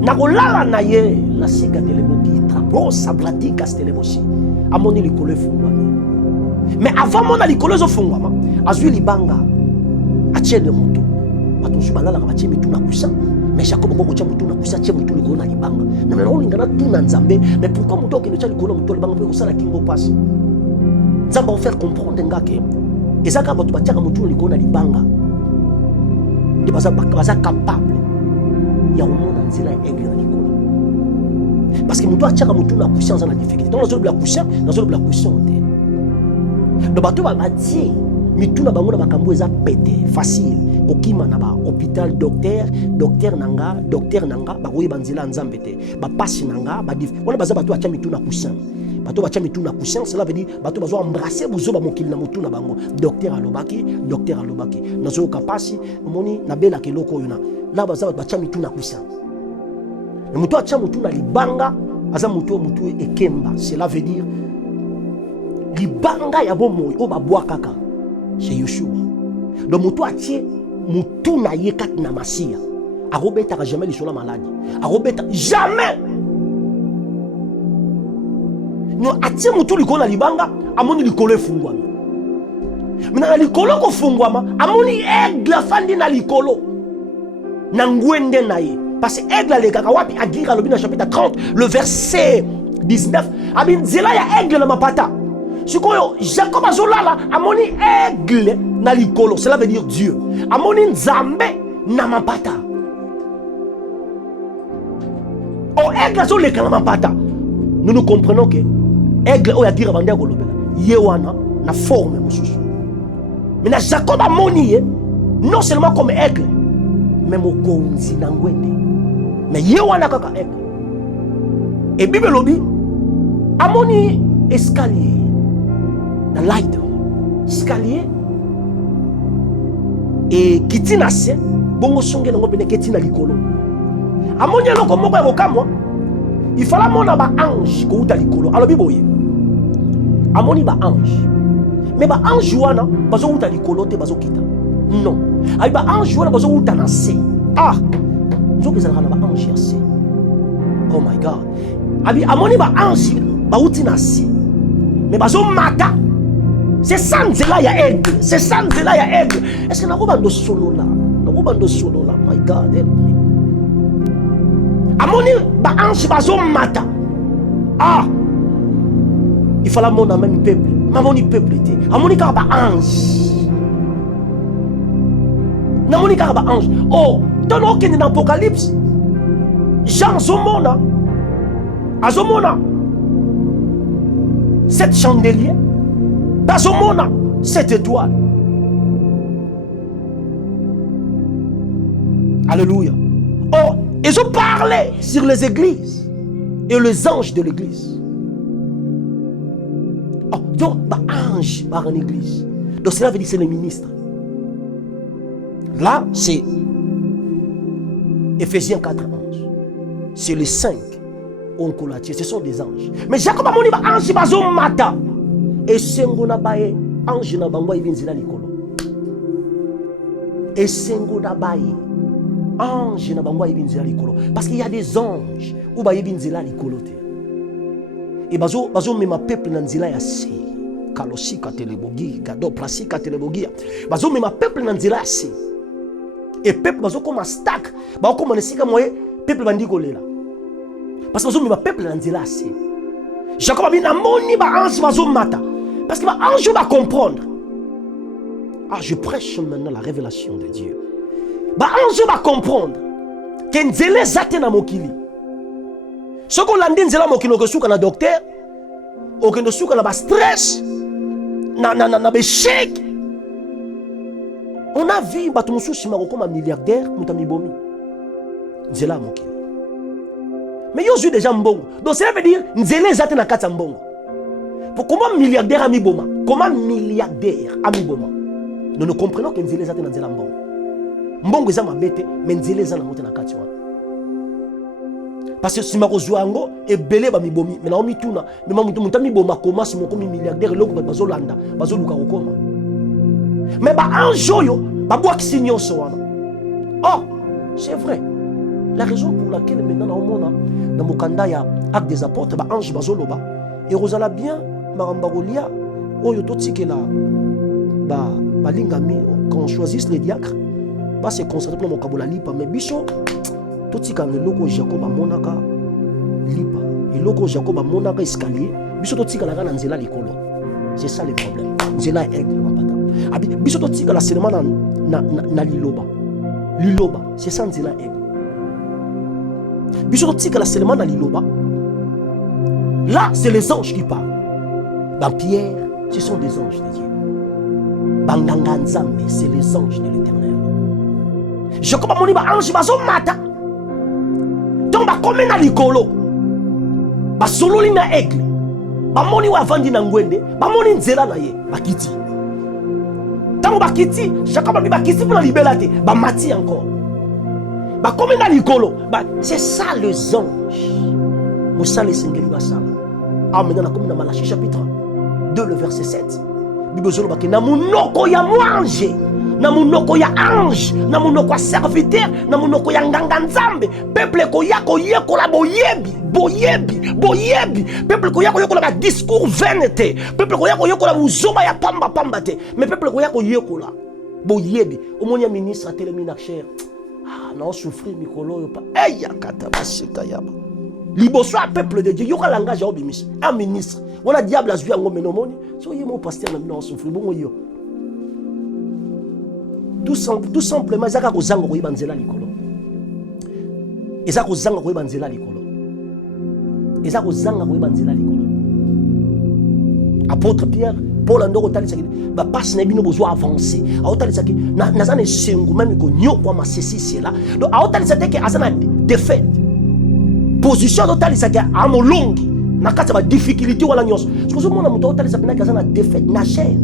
Nakolala na ye la siga teleboki trapo sablati kasteleboshi. Amoni likolo fungwami. Mais avant mon likolo zo fungwama, azui libanga. Atie de moto. Batusu balala ka batie mitu na kusa. Mais Jacob ko tia mutu na kusa tie mutu likolo na libanga. Na mena olingana tu na nzambe, mais pourquoi mutu ke tia likolo mutu libanga pe ko sala kingo passe. Ça va faire comprendre ngake. Ezaka batu batia mutu likolo na libanga. Ils sont capables ya omona nzela ya aigle na likolo. Parce que mutu atiaka mutu na conscience na difficulté. Donc nazoloba la conscience, nazoloba la conscience te. Donc bato batie mitu na bango na makambo eza pété facile. Kokima na ba hôpital docteur nanga bakoyi banzela nzambe te. Ba passe nanga ba dif. Wana baza bato atia mitu na conscience. Bato batia mitu na conscience, cela veut dire bato bazo embrasser bozo ba mokili na mutu na bango. Docteur alobaki. Nazo kapasi moni na bela keloko yona. Là baza batia mitu na conscience. Le mutu atia mutu na libanga, aza mutu ekemba. Cela veut dire libanga ya bomoy o babwa kaka chez Yeshua. Donc mutu atie mutu na yekat na masia. Arobeta jamais les la maladie. Arobeta jamais. No atie mutu likolo na libanga, amoni likolo efungwama. Mina likolo ko fungwama, amoni aigle fandi na likolo. Na ngwende na ye. Parce que aigle le kakawapi agira le chapitre 30 le verset 19 abin zela ya aigle na mapata. Sikoyo Jacob azolala amoni aigle na likolo, cela veut dire Dieu. Amoni nzambe na mapata. O aigle azoleka na mapata. Nous comprenons que aigle o ya dira bande kolobela. Yewana na forme mususu. Mais na Jacob amoni non seulement comme aigle mais mokonzi na ngwende. Mais yewana kaka aigle. Et Bible lobi amoni escalier. La light escalier et kitina se bongo songe nango pene kitina likolo amoni eloko moko ya kokamwa il fallait mona ba ange ko uta likolo alobi boye amoni ba ange mais ba ange wana bazo uta likolo te bazo kita non ay ba ange wana bazo uta na se nzoka ezalaka na ba ange ya se. Oh my God. Abi amoni ba ange ba uti na se mais bazo mata. C'est ça nzela ya aigle. C'est ça nzela ya aigle. Est-ce que nakobando solo là? My God, help me. Amoni ba ange bazo mata. Il fallait mon même peuple. Mamoni peuple était. Amoni ka ba ange. Namoni ka ba ange. Oh, dans aucun dans Apocalypse. Jean azomona. Cette chandelier. Bazomona, cette étoile. Alléluia. Oh, ils ont parlé sur les églises et les anges de l'église. Oh, donc, ange par une église. Donc, cela veut dire que c'est les ministres. Là, c'est Ephésiens 4, 11. C'est les 5 oncolatiers. Ce sont des anges. Mais Jacob a dit ange bazomata. Et sengo na baye ange na bango ibinzila likolo. Et sengo na baye ange na bango ibinzila likolo. Parce qu'il y a des anges ou baye ibinzila likolo te. Et bazo mema peuple na nzila ya se. Kalosi katelebogi, gado plasi katelebogi. Bazo mema peuple na nzila ya se. Et peuple bazo koma stack, ba koma nesika moye peuple bandi kolela. Parce que bazo mema peuple na nzila ya se. Jacob a dit amoni ba ange bazo mata. Parce que l'ange va comprendre. Je prêche maintenant la révélation de Dieu. L'ange va comprendre que nzele zate na mokili. Ce qu'on l'a dit nzela mokili okesuka na docteur, okesuka na ba stress, na beshek. On a vu batu mususu makokoma milliardaire mutami bomi. Nzela mokili. Mais yo déjà mbongo. Donc ça veut dire nzele zate na kata mbongo. Comment milliardaire ami boma? Comment milliardaire ami boma? Nous ne comprenons que nzele zate na nzela mbongo. Mbongo eza mabete, mais nzele eza na moto na kati wana. Parce que si ma kozwango ebele ba mibomi, mais na omi tuna, mais ma mutu mi boma comment si moko mi milliardaire loko bazo landa, bazo luka kokoma. Mais ba anjoyo, ba boa ki nyonso wana. Oh, c'est vrai. La raison pour laquelle maintenant na omona na mokanda ya Actes des Apôtres ba ange bazo loba, et rozala bien Marambarolia, oyo totikela ba lingami quand on choisit les diacres, ba se concentrer pour mon kabola lipa mais biso totika loko Jacob monaka lipa, et loko Jacob monaka escalier, biso totika la na nzela likolo. C'est ça le problème. Nzela aigle mapata. Abi biso totika la seulement na liloba. Liloba, c'est ça nzela aigle. Bisotika la seulement dans l'iloba. Là, c'est les anges qui parlent. Dans Pierre, ce sont des anges de Dieu. Banganga Nzambe, c'est les anges de l'Éternel. Je comprends mon ange bazo mata. Donc ba comme na likolo. Ba solo na aigle. Ba moni wa vandi na ngwende, ba moni nzela na ye, ba kiti. Tant ba kiti, chaque fois ba kiti pour la liberté, ba mati encore. Ba comme na likolo, ba c'est ça les anges. Moussa les singeli basala. Ah maintenant comme dans Malachie chapitre 2 le verset 7. Bible zolo ba ke na munoko ya mwange. Na munoko ya ange, na munoko ya serviteur, na munoko ya nganga nzambe, peuple ko yako yekola boyebi, peuple ko yako yekola ba discours vanité, peuple ko yako yekola uzoma ya pamba te, mais peuple ko yako yekola boyebi. Omonia ministre a télémina cher. Ah non souffrir mikolo yo pa. Eya kata basika yaba. Liboso a peuple de Dieu, yoka langage ya obimis. Un ministre, on a diable azui ngo menomoni, so yemo pasteur na non souffrir bongo yo. Tout simplement, ils ont zanga ko ibanzela likolo. Ils ont zanga ko ibanzela likolo. Ils ont zanga ko ibanzela likolo. Apôtre Pierre, Paul andoko talisaki ba passe na bino besoin avancer. A talisaki na zane sengu même ko nyoko ma ceci cela. Donc a talisaki que azana défaite. Position do talisaki a molongi. Na kati ba difficulté wala nyos. Ce que je mona muto talisaki na azana défaite na cher.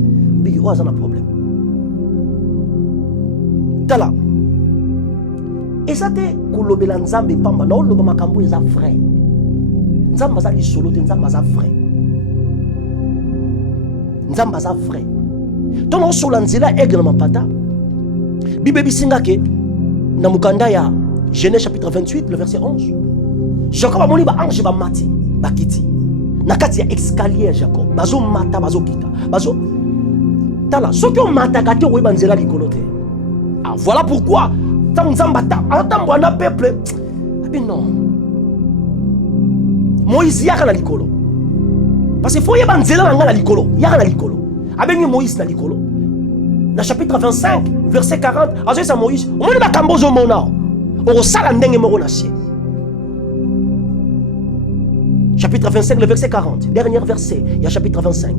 Bigi o azana problème. Tala. Et ça te kolobela nzambe pamba na oloba makambo eza vrai. Nzamba za lisolo te nzamba za vrai. Nzamba za vrai. Tono sola nzela aigle na mapata. Bible bisinga ke na mukanda ya Genèse chapitre 28 le verset 11. Jacob amoni ba ange ba mati ba kiti. Na kati ya escalier Jacob. Bazo mata bazo kita. Bazo tala soki o mata kati o yeba nzela likolo te. Ah, voilà pourquoi tant Nzambata attends un peuple mais non Moïse yaka na likolo parce que faut yeba nzela na likolo yaka na likolo abengi Moïse na likolo na chapitre 25 verset 40 azo sa Moïse on moni ba kambozo mona o sala ndenge moko na ciel chapitre 25 le verset 40 dernier verset il y a chapitre 25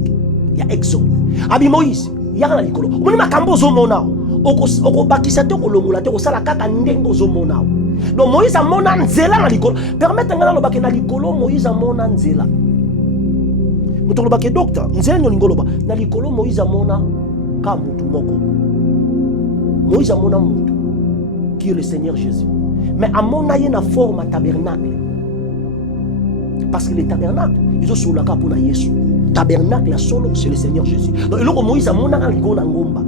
il y a Exode abi Moïse yaka na likolo on moni ba kambozo mona oko bakisa te kolongola te kosala kaka ndenge ozomona. Donc Moïse amona nzela na likolo. Permettre ngana lo bakena likolo Moïse amona nzela. Muto lo bakena docteur, nzela nyo ngolo ba. Na likolo Moïse amona ka mutu moko. Moïse amona mutu qui est le Seigneur Jésus. Mais amona ye na forme tabernacle. Parce que le tabernacle, ils ont sur la pour na Yesu. Tabernacle la solo c'est le Seigneur Jésus. Donc eloko Moïse amona na likolo na ngomba.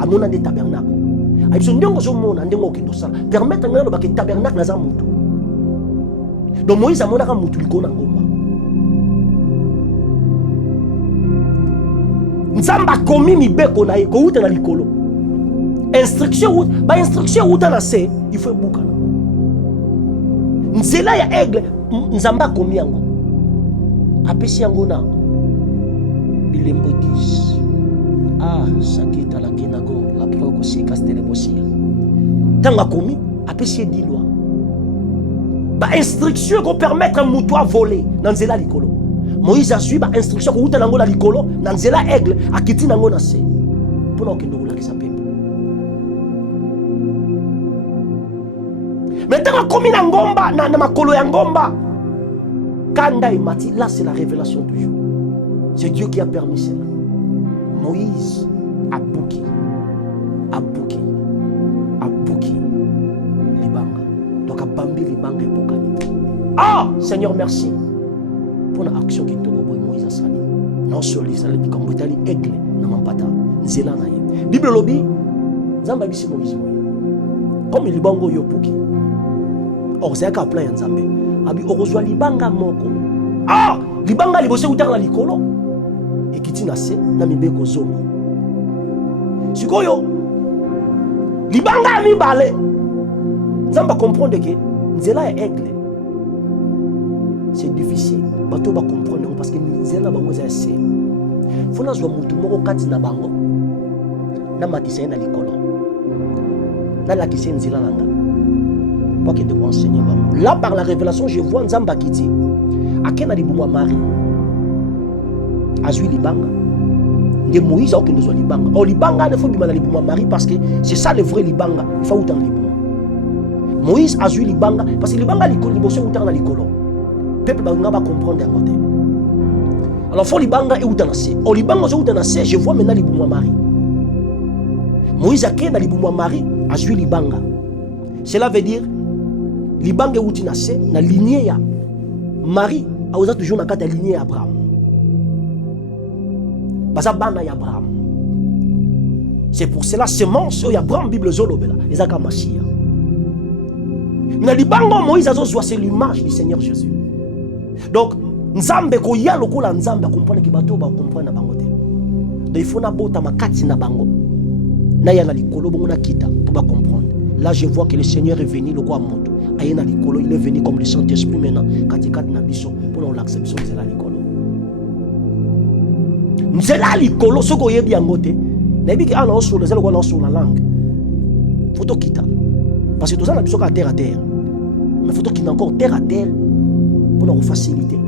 Amona des tabernacles. Aïe ndongo zo mona ndongo kindo sala. Permettre ngana ba ke tabernacle na za mutu. Donc Moïse amona ka mutu liko na ngomba. Nzamba komi mibeko na ye ko uta na likolo. Instruction ba instruction uta na se, il faut bukana. Nzela ya aigle nzamba komi yango. Apesi yango na bilembo 10. Ah, sakita la kinago, la proko si kastele bosia. Tanga komi, apesi di loi. Ba instruction ko permettre un mouton à voler dans nzela likolo. Moïse a suivi ba instruction ko uta nango la likolo, dans nzela aigle akiti nango na se. Pour na kendo la kisape. Maintenant komi na ngomba na makolo ya ngomba. Kanda et Mati, là c'est la révélation du jour. C'est Dieu qui a permis cela. Moïse a bouki libanga. Donc a bambi libanga et pokani. Ah, Seigneur merci pour l'action qui tombe pour Moïse a sali. Non seulement ça dit comme botali aigle na mampata nzela na ye. Bible lobi Nzamba bisi Moïse comme libango yo bouki. Or c'est un plan Nzambe. Abi orozwa libanga moko. Ah, libanga libose utaka la likolo. Ekiti na se na mibeko zomi. Sikoyo libanga mibale. Nzamba comprendre que nzela ya aigle. C'est difficile. Bato ba comprendre parce que nzela bango za se. Fona zwa mutu moko kati na bango. Na matisa na likolo. Na la kisi nzela nanga. Pas que de enseigner. Là, par la révélation, je vois Nzamba qui dit Akena Liboumwa Marie. Azui Libanga. De Moïse, a aucun besoin Libanga. Oh, Libanga, il faut bien Liboumwa Marie parce que c'est ça le vrai Libanga. Il faut autant Liboumwa. Moïse a joué Libanga parce que Libanga, il faut autant Likolo. Le peuple va comprendre d'un côté. Alors, il faut Libanga et autant assez. Oh, Libanga, je vois maintenant Liboumwa Marie. Moïse a Kena Liboumwa Marie a joué Libanga. Cela veut dire Libanga est autant assez na lignée ya Marie a toujours na kata lignée Abraham. Bazabana ya Abraham. C'est pour cela semence y Abraham Bible zolobela ezaka Machia. Mais Libango Moïse a c'est l'image du Seigneur Jésus. Donc Nzambe ko ya lokola Nzambe comprendre ki bato ba comprendre na bango te. Donc il faut na bota makati na bango. Na ya na likolo bongo na kita pour ba comprendre. Là je vois que le Seigneur est venu le roi moto. Ayena likolo, il est venu comme le Saint-Esprit maintenant katikati na biso pour nous l'acception de la likolo. Nzela likolo soko yebi yango te. Na bi ki ana oso le zelo ko na oso na langue. Photo kita. Parce que tout ça, on a terre à terre. Mais il faut qu'il y ait encore terre à terre pour nous faciliter.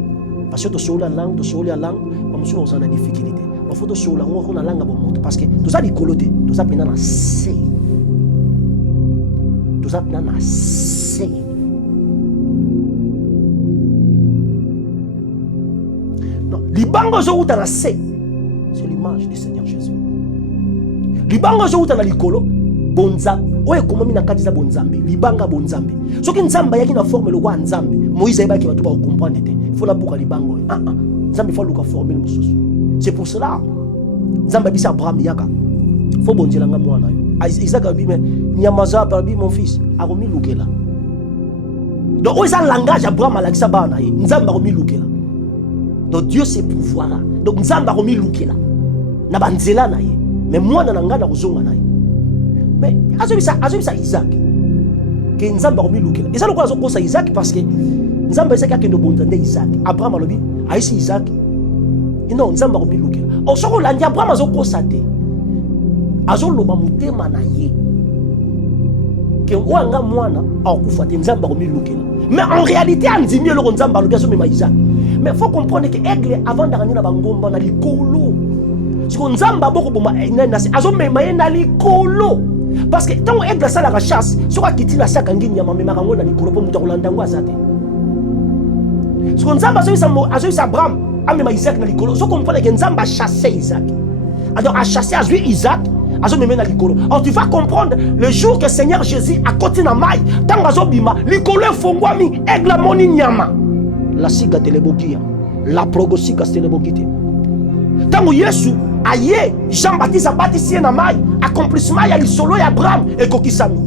Parce que tu as la langue, tu as la langue, on a des difficultés. Il faut que tu aies la langue. Parce que tout ça, c'est coloté. Tout ça, c'est un C. Tout ça, c'est un C. Libango, je vous un C. C'est l'image du Seigneur Jésus. Libango, je vous un likolo. Bonza. Oye comment mina kati za bonzambe libanga bonzambe soki nzamba yaki na forme le roi nzambe Moïse ayeba ki bato ba comprendre te faut la buka libango nzambe faut luka former mususu. C'est pour cela nzamba bisa Abraham yaka faut bonzela nga mwana yo Isaac abi me nyamaza par mon fils akomi lukela. Donc oza langage Abraham alakisa bana ye nzamba akomi lukela. Donc Dieu c'est pouvoir. Donc nzamba akomi lukela na banzela na ye mais mwana na nga na kozonga na ye. Mais azobisa Isaac que Nzamba romi lukela. Et ça le quoi azokosa Isaac parce que Nzamba Isaac a que de bonzande Isaac. Abraham alobi aisi Isaac. Et non Nzamba romi lukela. O soko landi Abraham azokosa te. Azoloba mutema na ye. Que wanga mwana akufa te Nzamba romi lukela. Mais en réalité andimi le Nzamba alobi azomema Isaac. Mais faut comprendre que aigle avant d'arriver na bangomba na likolo. Parce que Nzamba boko boma azomema ye na likolo. Parce que tant que aigle ça la chasse, ce qui tient la sac en guigne, ma mère a dit pour le Rolandango azate. Ce qu'on Nzamba a joué Abraham, a même Isaac na likolo. Ce qu'on comprend que Nzamba a chassé Isaac. Alors a chassé a joué Isaac, a joué même na likolo. Alors tu vas comprendre le jour que Seigneur Jésus a côté na maille, tant que azobima, likolo fongwami, aigle moni nyama. La siga telebogia, la progosiga telebogite. Tant que Yesu aye Jean-Baptiste a bâti na mai accomplissement ya lisolo ya Abraham et kokisami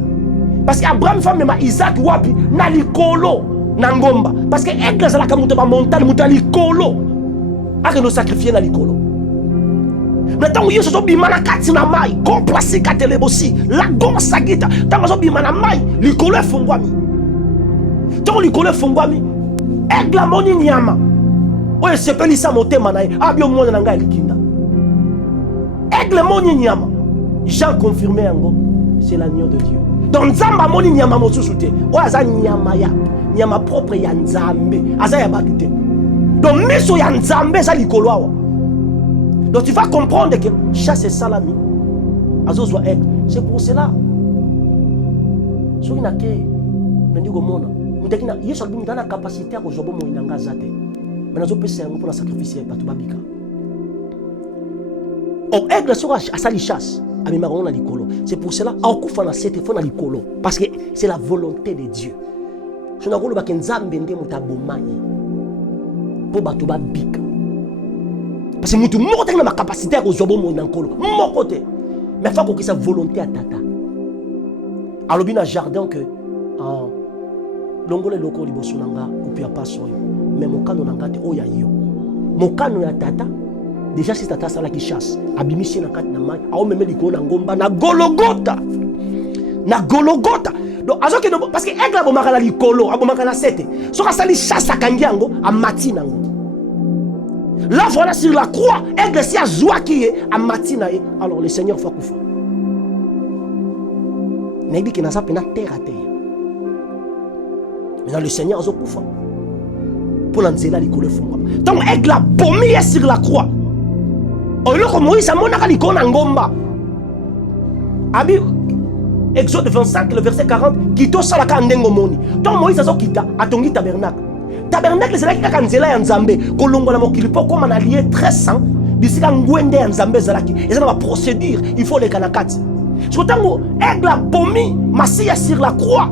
parce que Abraham fa mema Isaac wapi na likolo na ngomba parce que aigle za la kamuto ba montagne muta likolo ake no sacrifier na likolo mais tant que Yesu so bima na kati na mai complacer katelebosi la gonsa gita tant que so bima na mai likolo fongwami tant likolo fongwami aigle moni nyama oye sepelisa motema na ye abio mwana na ngai likinda aigle moni nyama Jean confirmé yango c'est l'agneau de Dieu. Donc nzamba moni nyama mosusu te oye aza nyama ya nyama propre ya nzambe aza ya batu te. Donc miso ya nzambe eza likolo awa. Donc tu vas comprendre que chasse salami azozwa aigle. C'est pour cela soki na ke mendi komona mutakina Yesu albi mutana capacité ya kozwa bomo inanga zate. Mais nous avons pour la sacrifier pour babika. Oh, aigle sera à sa chasse. C'est pour cela qu'il faut na likolo parce que c'est la volonté de Dieu. Je ne sais pas si Nzambe ndé mutabomani pour batu babika. Parce que mutu moko na ma capacité à kozwa bomo na nkolo. Moko te. Mais faut que sa volonté à tata. Alobi na jardin que longole loko liboso nanga kupia paso yo. Mais mon canon n'a pas oya yo. Mon canon ya tata. Déjà si tata sala qui chasse, abimisi na kat na mai, a même likolo na ngomba na Golgotha. Na Golgotha. Donc azoke parce que aigle abomaka na likolo, abomaka na sete. So ka sali chasse akangiango a mati nango. Là voilà sur la croix, aigle si azwa ki a mati na e. Alors le Seigneur fa kufa. Nebi ki na sa pena terre à terre. Maintenant le Seigneur a okufa. Pour l'anzela likolo fungwama. Donc aigle a bomi sur la croix. Oloko Moïse a monaka likolo na ngomba. Abi Exode 25, le verset 40, Kito salaka ndengo moni. Donc Moïse a kita atongi tabernacle. Tabernacle c'est là qui a nzela ya nzambe. Kolongo na mokili po comme un allié très saint. Bisika ngwende ya nzambe zalaki. Et ça va procédure, il faut les kanakati. Sur tango aigle a bomi masia sur la croix.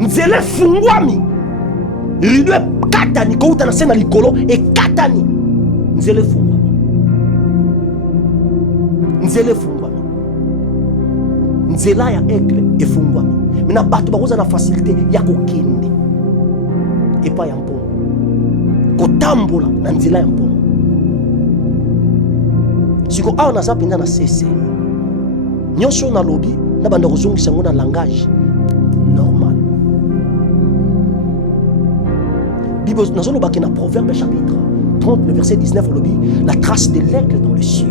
Nzele fungwami. Rido katani ko utana sena likolo e katani. Nzele fungwami. Nzele fungwami. Nzela ya aigle efungwami. Mina bato bakoza na facilité ya kokende. Et pas ya mpongo. Kotambola na nzela ya mpongo. Siko awa naza pinda na cesse. Nyonso na lobi na banda kozongisa ngo na langage normal. Bible nazolo baki na Proverbe chapitre 30 le verset 19 lobi la trace de l'aigle dans le ciel.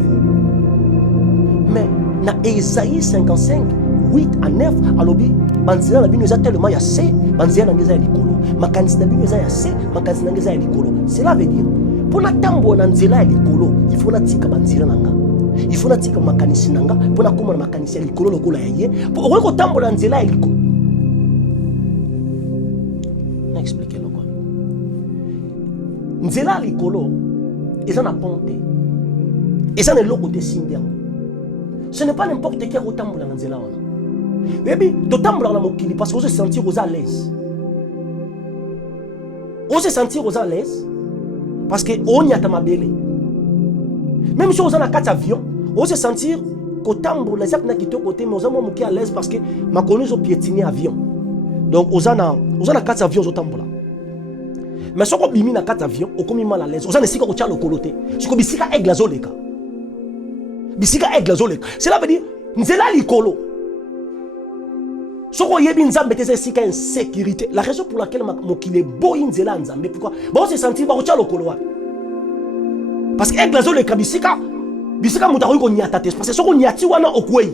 Mais na Ésaïe 55 8 à 9 alobi banzela na bino eza tellement ya se banzela ngeza ya likolo makanisi na bino eza ya se makanisi na ngeza ya likolo. Cela veut dire pour na tambo na nzela ya likolo il faut na tika banzela nanga il faut na tika makanisi nanga pour na koma na makanisi ya likolo lokola ya ye pour ko tambo na nzela ya likolo. Na expliquer lokolo nzela ya likolo eza na ponte eza na loko te simbiango. Ce n'est pas n'importe qui qui tambola na nzela wana. Baby, to tambola na mokili parce que vous se sentir aux à l'aise. On se sentir aux à l'aise parce que on y a ta mabele. Même si on a quatre avions, on se sentir qu'au tambola les apna qui te côté mais on a moqué à l'aise parce que ma connue ont piétiné avion. Donc on a quatre avions au tambola. Mais si on bimi na quatre avions, on comme mal à l'aise. On a nesika ko tcha le koloté. Si ko bisika aigle azoleka. Bisika aigle azoleka. Cela veut dire nzela likolo. Soko yebi nzambe te sika insécurité. La raison pour laquelle mokile boyi nzela nzambe pourquoi? Ba on se sentir ba ko tcha le kolo wapi. Parce que aigle azoleka bisika mutakoyi ko nyata te parce que soko nyati wana okwei.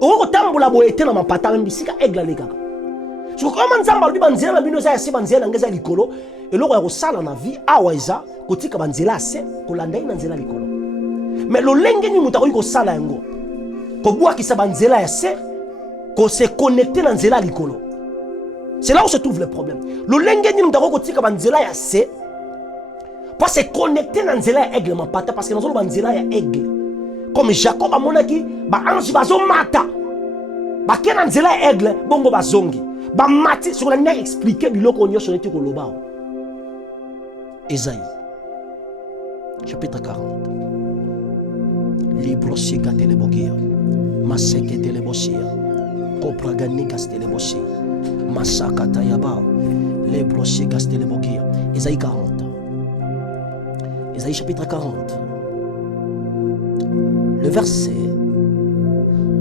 Oko tambola boyete na mapata bisika aigle aleka. Soko kama nzamba lobi banzela na bino za yasi banzela ngeza likolo. Eloko ya kosala na vie awaiza kotika banzela ase kolanda ina nzela likolo. Mais le lenge ni mutakoyi kosala yango. Ko bua kisa banzela ase ko se connecter na nzela likolo. C'est là où se trouve le problème. Le lenge ni mutakoyi kotika banzela ase pour se connecter na nzela ya aigle mapata parce que nazolo banzela ya aigle. Comme Jacob amonaki ba ange bazo mata. Ba kena nzela ya aigle bongo bazongi. Ba mati sur la nez expliquer biloko nyonso neti ko lobao. Ésaïe, chapitre 40. Librosi katelebokia, maseke telebosia, kopragani kastelebosia, masaka tayaba, librosi kastelebokia. Ésaïe 40. Ésaïe chapitre 40. Le verset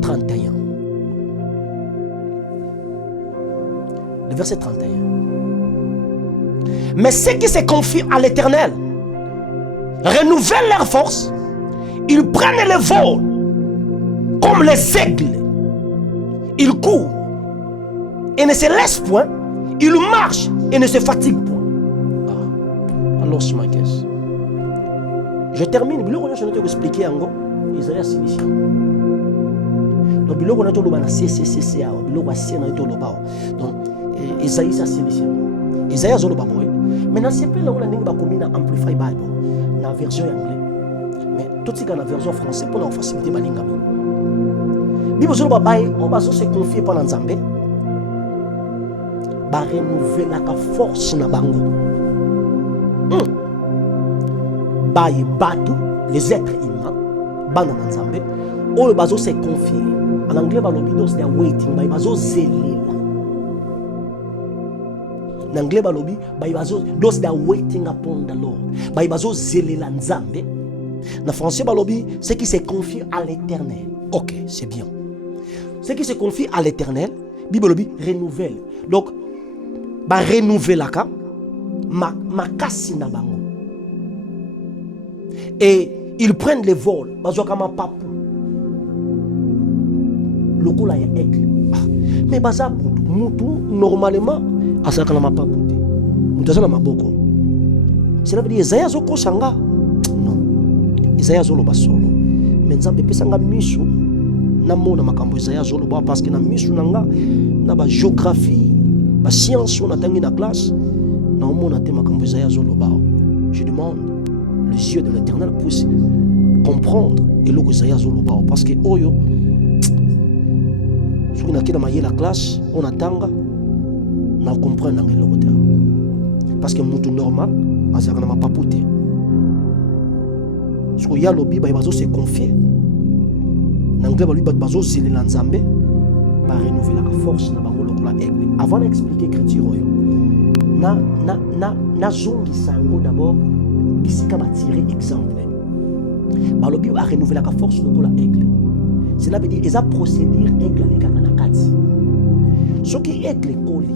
31. Le verset 31. Mais ceux qui se confient à l'Éternel renouvellent leur force. Ils prennent le vol comme les aigles. Ils courent et ne se laissent point. Ils marchent et ne se fatiguent point. Alors, c'est ma caisse. Je termine. Je vais expliquer en gros. Isaïe 6 missions. Donc, je vais donc, Isaïe 6 missions. Isaïe zolo baboy. Maintenant c'est plus là où la langue va communiquer amplify Bible na version anglais. Mais tout ce qui est la version française pour la faciliter ba lingami. Bible zolo babaye on va se confier par Nzambe. Ba renouveler la force na bango. Baye batu les êtres humains bana Nzambe o bazo se confier. En anglais ba lobidos they are waiting baye bazo zelela. En anglais balobi baibazo those that are waiting upon the Lord baibazo zelela nzambe. En français balobi ceux qui se confient à l'Éternel. OK, c'est bien. Ceux qui se confient à l'Éternel, Bible balobi renouvelle. Donc ba renouvelaka makasi na bango. Et ils prennent les vols bazoka ma papu. Lokola ya aigle. Mais baza mutu normalement Asaka na mapaputi. Mutaza na maboko. Cela veut dire Isaïe azoko sanga. Non. Isaïe azoloba solo. Mais Nzambe pesanga miso na mona makambo Isaïe azoloba parce que na miso nanga na ba géographie, ba science on atangi na classe. Na mona te makambo Isaïe azoloba. Je demande les yeux de l'Éternel puissent comprendre et le Isaïe azoloba parce que oyo soki na kina maye la classe on atanga na comprendre nanga le côté. Parce que mutu normal azaka na mapaputi. Parce que ya lobi ba bazo se confier. N'anglais ba lui bazo zeli na Nzambe ba renouveler la force na bango lokola aigle. Avant d'expliquer écriture oyo. Na zongi sango d'abord bisika ba tirer exemple. Ba lobi ba renouveler la force lokola aigle. Cela veut dire eza procédure aigle le kaka na kati. Soki aigle koli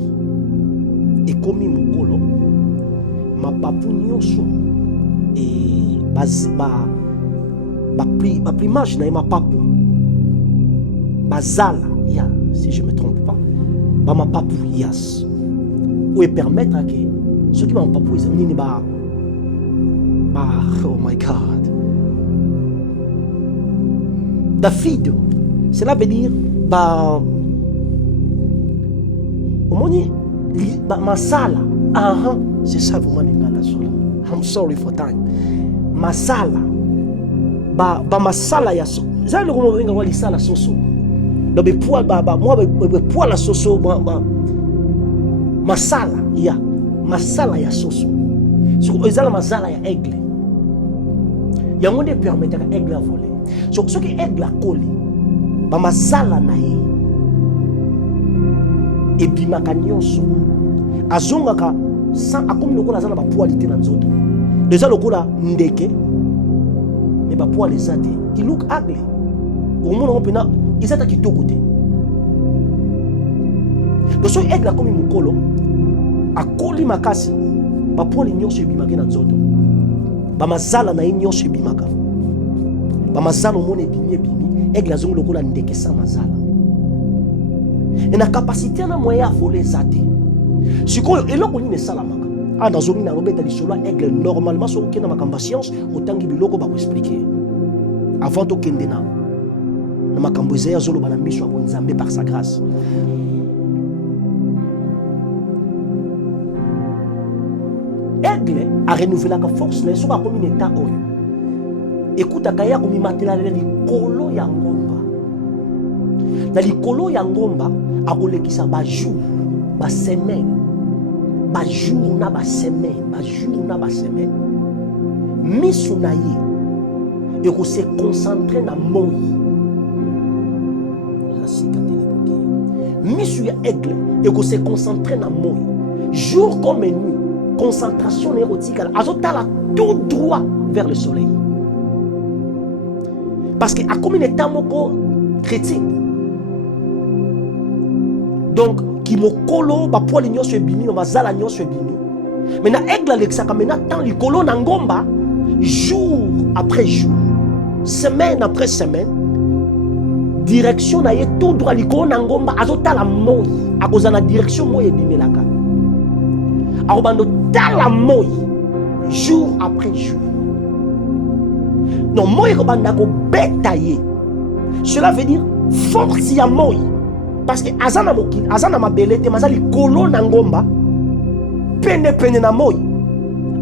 et komi mukolo mapapu nyonso et ba plumage na mapapu bazala ya si je me trompe pas ba mapapu yas ou permettre que ceux qui mapapu ils nini ba oh my god David cela veut dire ba omoni ba masala c'est ça vraiment lingala solo. I'm sorry for time. Masala ba masala ya so. Ça le comment venga wali sala soso. Do be poil moi be poil la soso masala ya soso. So ezala masala ya aigle. Ya ngonde permettre ka aigle voler. So ce qui aigle koli ba masala na ye. Et bimaka nyonso. Azongaka sans akomi lokola azala ba poilité na nzoto. Déjà lokola ndeke mais ba poil les ate. Il look ugly. Au monde on pena izata kitoko te. Donc so aigle akomi mukolo akoli makasi ba poil nyonso ebimaka na nzoto. Ba mazala na nyonso ebimaka. Ba mazala omone bimi aigle azongi lokola ndeke sans mazala. Et la capacité na moyen à voler zate. Sikoyo eloko ni salamaka. Ah nazomi na robeta lisolo aigle normalement so okena makamba science otangi biloko ba ko expliquer. Avant to kendena. Na makambo Isaïe azoloba na miso ya Nzambe par sa grâce. Aigle a renouvelé la force na so ba komi état oyo. Écoute akaya komi matela le likolo ya ngomba. Na likolo ya ngomba akolekisa ba jour ba semaine ba jour na ba semaine misu na ye eko se concentrer na moi la cicatelle misu ya aigle eko se concentrer na moi jour comme nuit concentration érotique azotala tout droit vers le soleil parce que a comme une état moko critique. Donc, qui me colo, ba poil nyonso ebimi, ba zala nyonso ebimi. Mais na aigle alexa kamena tant li colo na ngomba jour après jour, semaine après semaine, direction na ye tout droit li colo na ngomba azota la moi, akoza na direction moi ebimelaka. Akobando tala moi jour après jour. Non, moi ekobanda ko betaye. Cela veut dire force ya moi. Parce que azana mokili azana mabele te mazali kolo na ngomba pene na moi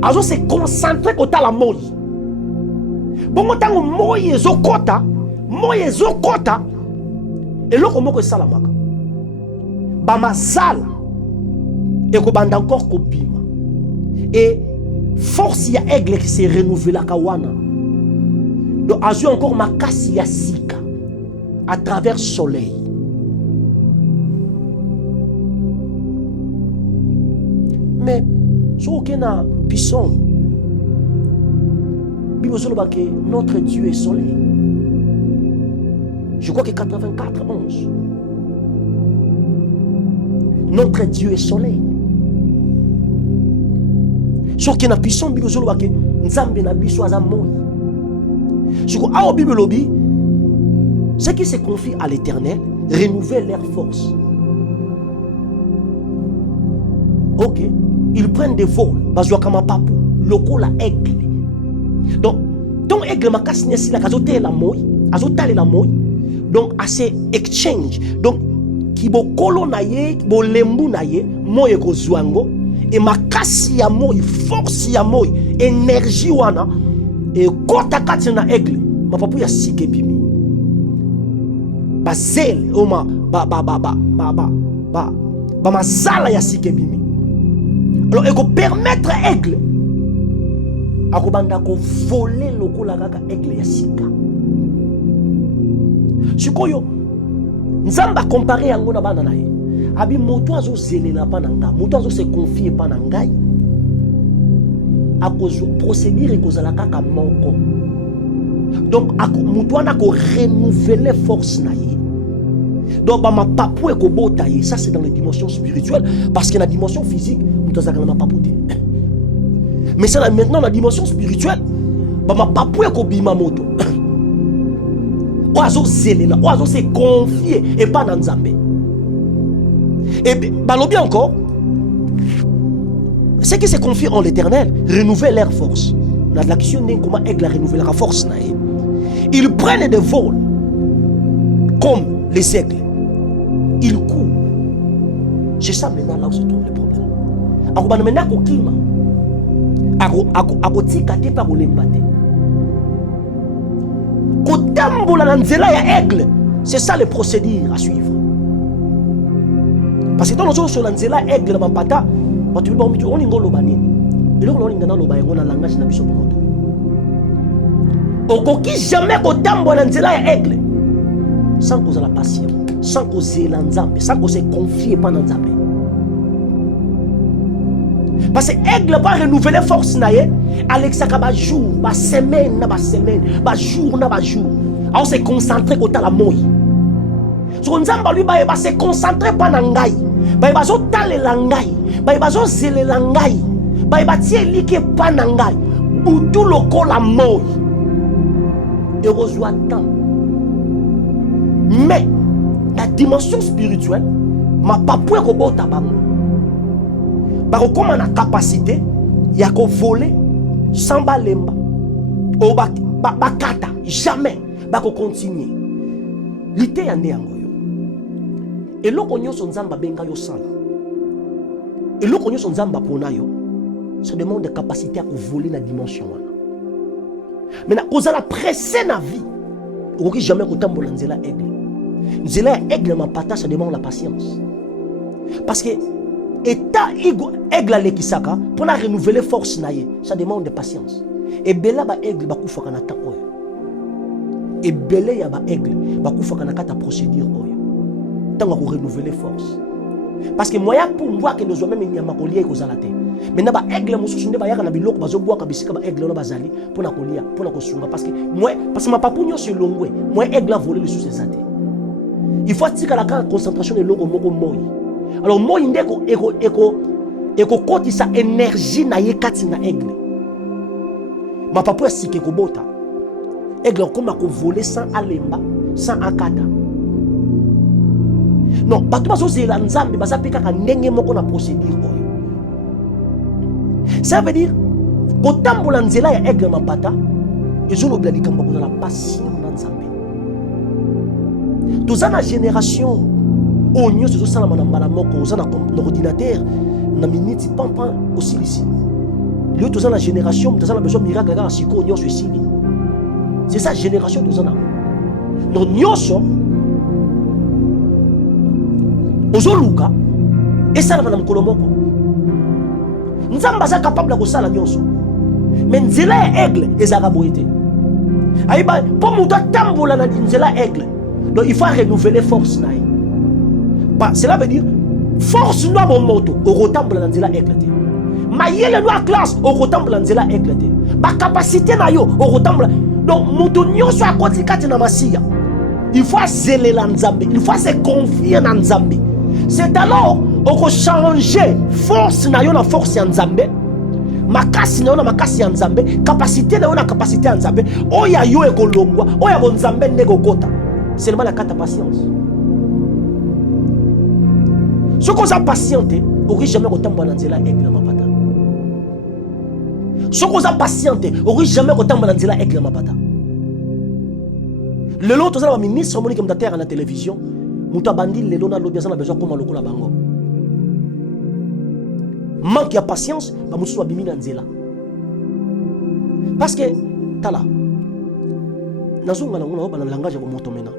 azo se concentrer kota la moi bongo tango moi ezokota eloko moko esalamaka ba mazala ekobanda encore kobima et force ya aigle qui se renouvela kawana donc azu encore makasi ya sika à travers soleil. Mais si on a puissant, notre Dieu est soleil. Je crois que 84, 11. Notre Dieu est soleil. Si on a puissant, Nzambe na biso azamoi. Si on a Bible lobby, ceux qui se confient à l'Éternel renouvellent leur force. Ok, ils prennent des vols. Bazouakama papu, loko la aigle. Donc, ton aigle m'a cassé si la casote la moi, azotale la moi. Donc, assez exchange. Donc, qui bo kolo na ye, bo lembu na ye, moi eko zwango, et ma kasi ya moi, force ya moi, énergie wana, et kota kati na aigle, ma papu ya sike bimi. Ba zel, oma, ma zala ya sike bimi. Alors, il faut permettre aigle à voler le coup la aigle ya sika. Sikoyo, nzamba comparé à ngona bana na ye. Abi moto azo zelela pa nanga, moto azo se confier pa nangai. Akozo procédure ekozala kaka moko. Donc moto ana ko renouveler force na ye. Donc ma papou e ko bota ye, ça c'est dans les dimensions spirituelles parce que la dimension physique mais c'est maintenant la dimension spirituelle. Ma papou est kobima moto. Oazo zelela, oazo se confier et pas dans Nzambe. Et balobi encore, ceux qui se confient en l'Éternel renouvellent leur force. La question n'est comment aigle renouveler la force. Ils prennent des vols comme les aigles. Ils courent. C'est ça maintenant là où se trouve le problème. Akobana mena kokima akotika te pa kolemba te kotambola na nzela ya aigle. C'est ça le procédure à suivre. Parce que dans nos sur la nzela aigle na mapata batu ba mitu oningo loba nini eloko oninga na loba yango na langage na biso moto okoki jamais kotambola na nzela ya aigle sans kozala patient, sans kozela Nzambe, sans se confier pa na Nzambe. Parce que aigle va renouveler force naie, Alexaka ba jour, ba semaine, ba jour na ba jour. On se concentrer côté la moi. So Nzamba lui ba se concentrer pas na ngai. Ba zo tale la ngai, ba zo zele la ngai. Ba tie like pas na ngai. Butu loko la moi. Et reçoit temps. Mais la dimension spirituelle, ma papoué ko bota bango. Comme on a capacité, il y a qu'à voler sans balemba. Ou bakata, jamais. Bako continuer. L'ité ya ne angoyo. Et l'oko nyoso nzamba benga yo sala. Et l'oko nyoso nzamba pona yo, ça demande des capacités à voler la dimension. Maintenant, quand on a pressé na vie, on ne jamais kotambola nzela aigle. Nzela aigle ma pata, ça demande la patience. Parce que état aigle le kisaka pour la renouveler force naie, ça demande de patience. Et bela ba aigle ba kufa kana ta oyo. Et belé ya ba aigle ba kufa kana kata procédure oyo. Tant ko renouveler force. Parce que moyen pour moi que nous même nyama kolia ko zalate. Maintenant ba aigle mususu nde ba yaka na biloko bazo boaka bisika ba aigle no bazali pour na kolia, pour na kosunga parce que ma papunyo se longwe, moi aigle a volé le sous ses athées. Il faut tika la concentration de logo moko moi. Alors moi indeko eko koti sa énergie na yekati na aigle. Ma papa sike ko bota. Aigle comme ko voler sans alemba, sans akata. Non, batu bazo zela Nzambe baza peka ka ndenge moko na procédure oyo. Ça veut dire ko tambola nzela ya aigle mapata, ezolo bla likambo ko la passion na Nzambe. Tous na génération oh, nous sommes ça na moko, nous avons un ordinateur, na minute pampan aussi ici. Nous tous la génération, nous avons besoin de miracle là, si nous sommes ici. C'est ça génération nous avons. Donc nous sommes ozoluka et ça na mkolomoko. Nous sommes capables de ça la nyonso. Mais nzela aigle ezaka boité. Aïba pour muta tambola na nzela aigle. Donc il faut renouveler force na. Cela veut dire force nous mon moto au retemble dans la aigle. Mayele nous à classe au retemble dans la aigle. Ba capacité na yo au retemble. Donc moto nyonso a côté kati na masia. Il faut zéler la Nzambe, il faut se confier dans Nzambe. C'est alors on peut changer force na yo na force ya Nzambe. Makasi na yo na makasi ya Nzambe, capacité na yo na capacité ya Nzambe. Oya yo ekolongwa, oya bo Nzambe ndeko kota. Seulement la carte patience. Ce qu'on a patienté, ori jamais kotamba na nzela aigle na mapata. Soko za patiente, ori jamais kotamba na nzela aigle na mapata. Lelo toza na ministre Monique Mtater na télévision, muta bandi lelo na lobi na besoin koma lokola bango. Manque ya patience, ba musu ba bimi na nzela. Parce que tala nazunga na ngona ba na langage ya moto mena.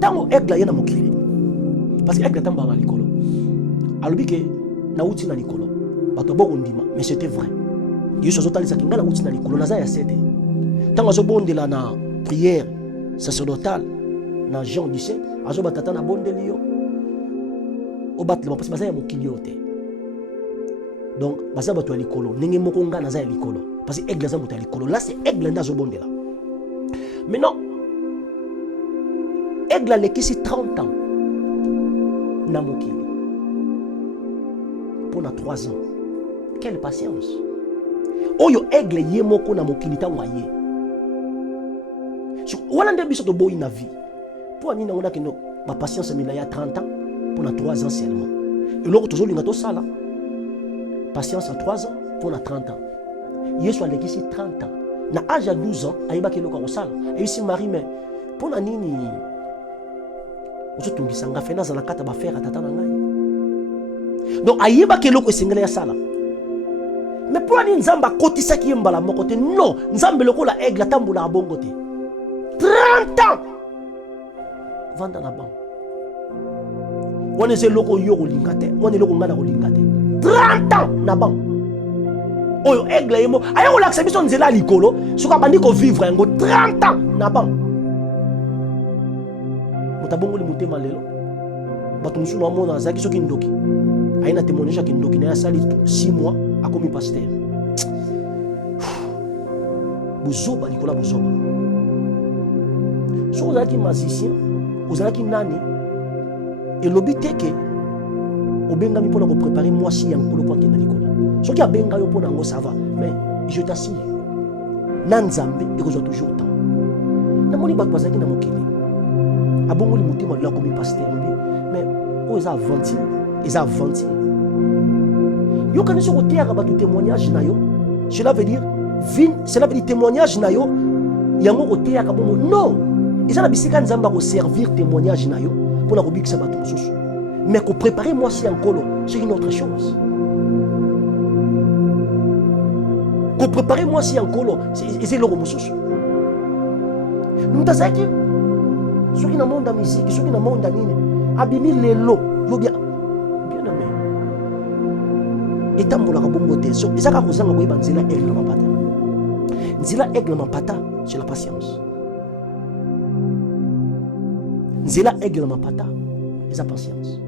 Tango aigle yana mokili. Parce que aigle tamba na likolo. Alobi ke na uti na likolo. Bato boko ndima, mais c'était vrai. Yesu azotalisa kinga na uti na likolo na za ya sete. Tango zo bondela na prière sacerdotale dans Jean 17, azo batata na bondeli yo. O batle parce que baza ya mokili yo te. Donc baza bato ya likolo, ndenge moko nga na za ya likolo. Parce que aigle za moto ya likolo. Là c'est aigle nda zo bondela. Maintenant aigle lekisi 30 ans na mokili. Pendant 3 ans. Quelle patience. Oyo aigle ye moko na mokili tango aye. Voilà un biso to boy na vie. Pour nina on a que ma patience mila ya 30 ans pendant 3 ans seulement. Et l'autre toujours linga to sala. Patience à 3 ans pendant 30 ans. Yesu alekisi 30 ans. Na âge à 12 ans, ayeba ke loka ko sala. Et ici Marie mais pour na nini ozotungisa nga fena za nakata ba faire tata na ngai. Donc ayeba ke loko singela ya sala. Mais pour nini nzamba kotisa ki mbala moko te non, nzambe lokola aigle tambola bongo te. 30 ans vanda na banc. On est loko yo lingate, on est loko ngana ko lingate. 30 ans na banc. Oyo aigle yemo, ayo la acception nzela likolo, soka bandi ko vivre ngo 30 ans na banc. Mutabongo li mutema lelo. Batu musu na mona zaki soki ndoki. Aina témoignage ki ndoki na sali 6 mois akomi pasteur. Buzoba likola buzoba. Si vous êtes magicien, vous êtes nani, et l'obité que vous avez préparé moi si un colo pour qu'il y ce qui a benga yo pour nango ça va, mais je t'assure, nanzambe et vous toujours temps. Na moni ba kwazaki na mokili. Abongo li mutima la komi pasteur mais o eza avanti, eza avanti. Yo kana so kotia ka ba témoignage na yo, cela veut dire témoignage na yo, yango kotia ka bongo non. Et ça, bisika nzamba ko servir témoignage na yo pour la rubrique sabato mususu. Mais ko préparer moi si encore c'est une autre chose. Ko préparer moi si encore c'est le mususu. Nous tazaki soki na monde musique, soki na monde nini, abimi lelo, yo bien aimé. Et tambola ka bongo te. So ezaka ko zanga ko ibanzela aigle na mapata. Nzila aigle na mapata, c'est la patience. Nzela aigle ma pata, esa patience.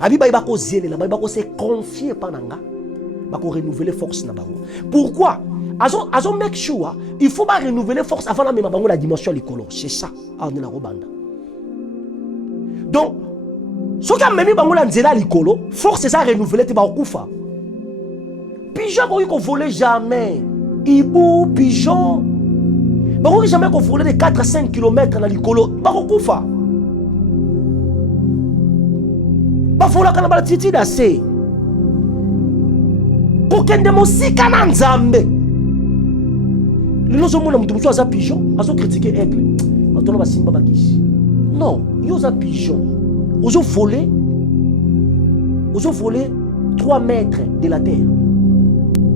Abi ba ko zele la ba ko se confier pananga, ba ko renouveler force na bango. Pourquoi? Azo make sure, il faut pas renouveler force avant la même bango la dimension likolo. C'est ça, on est la robanda. Donc, ce qui a même bango la nzela likolo, force c'est ça renouveler te ba kufa. Pigeon ko voler jamais. Ibu pigeon Bako jamais qu'on volait de 4 à 5 km dans l'icolo. Bako koufa. Bako la kanabala titi d'assez. Pour qu'un démon si kanan zambe. Les gens ont dit que les pigeons ont critiqué l'aigle. Maintenant, on va non, ils ont pigeon. Ils ont volé 3 mètres de la terre.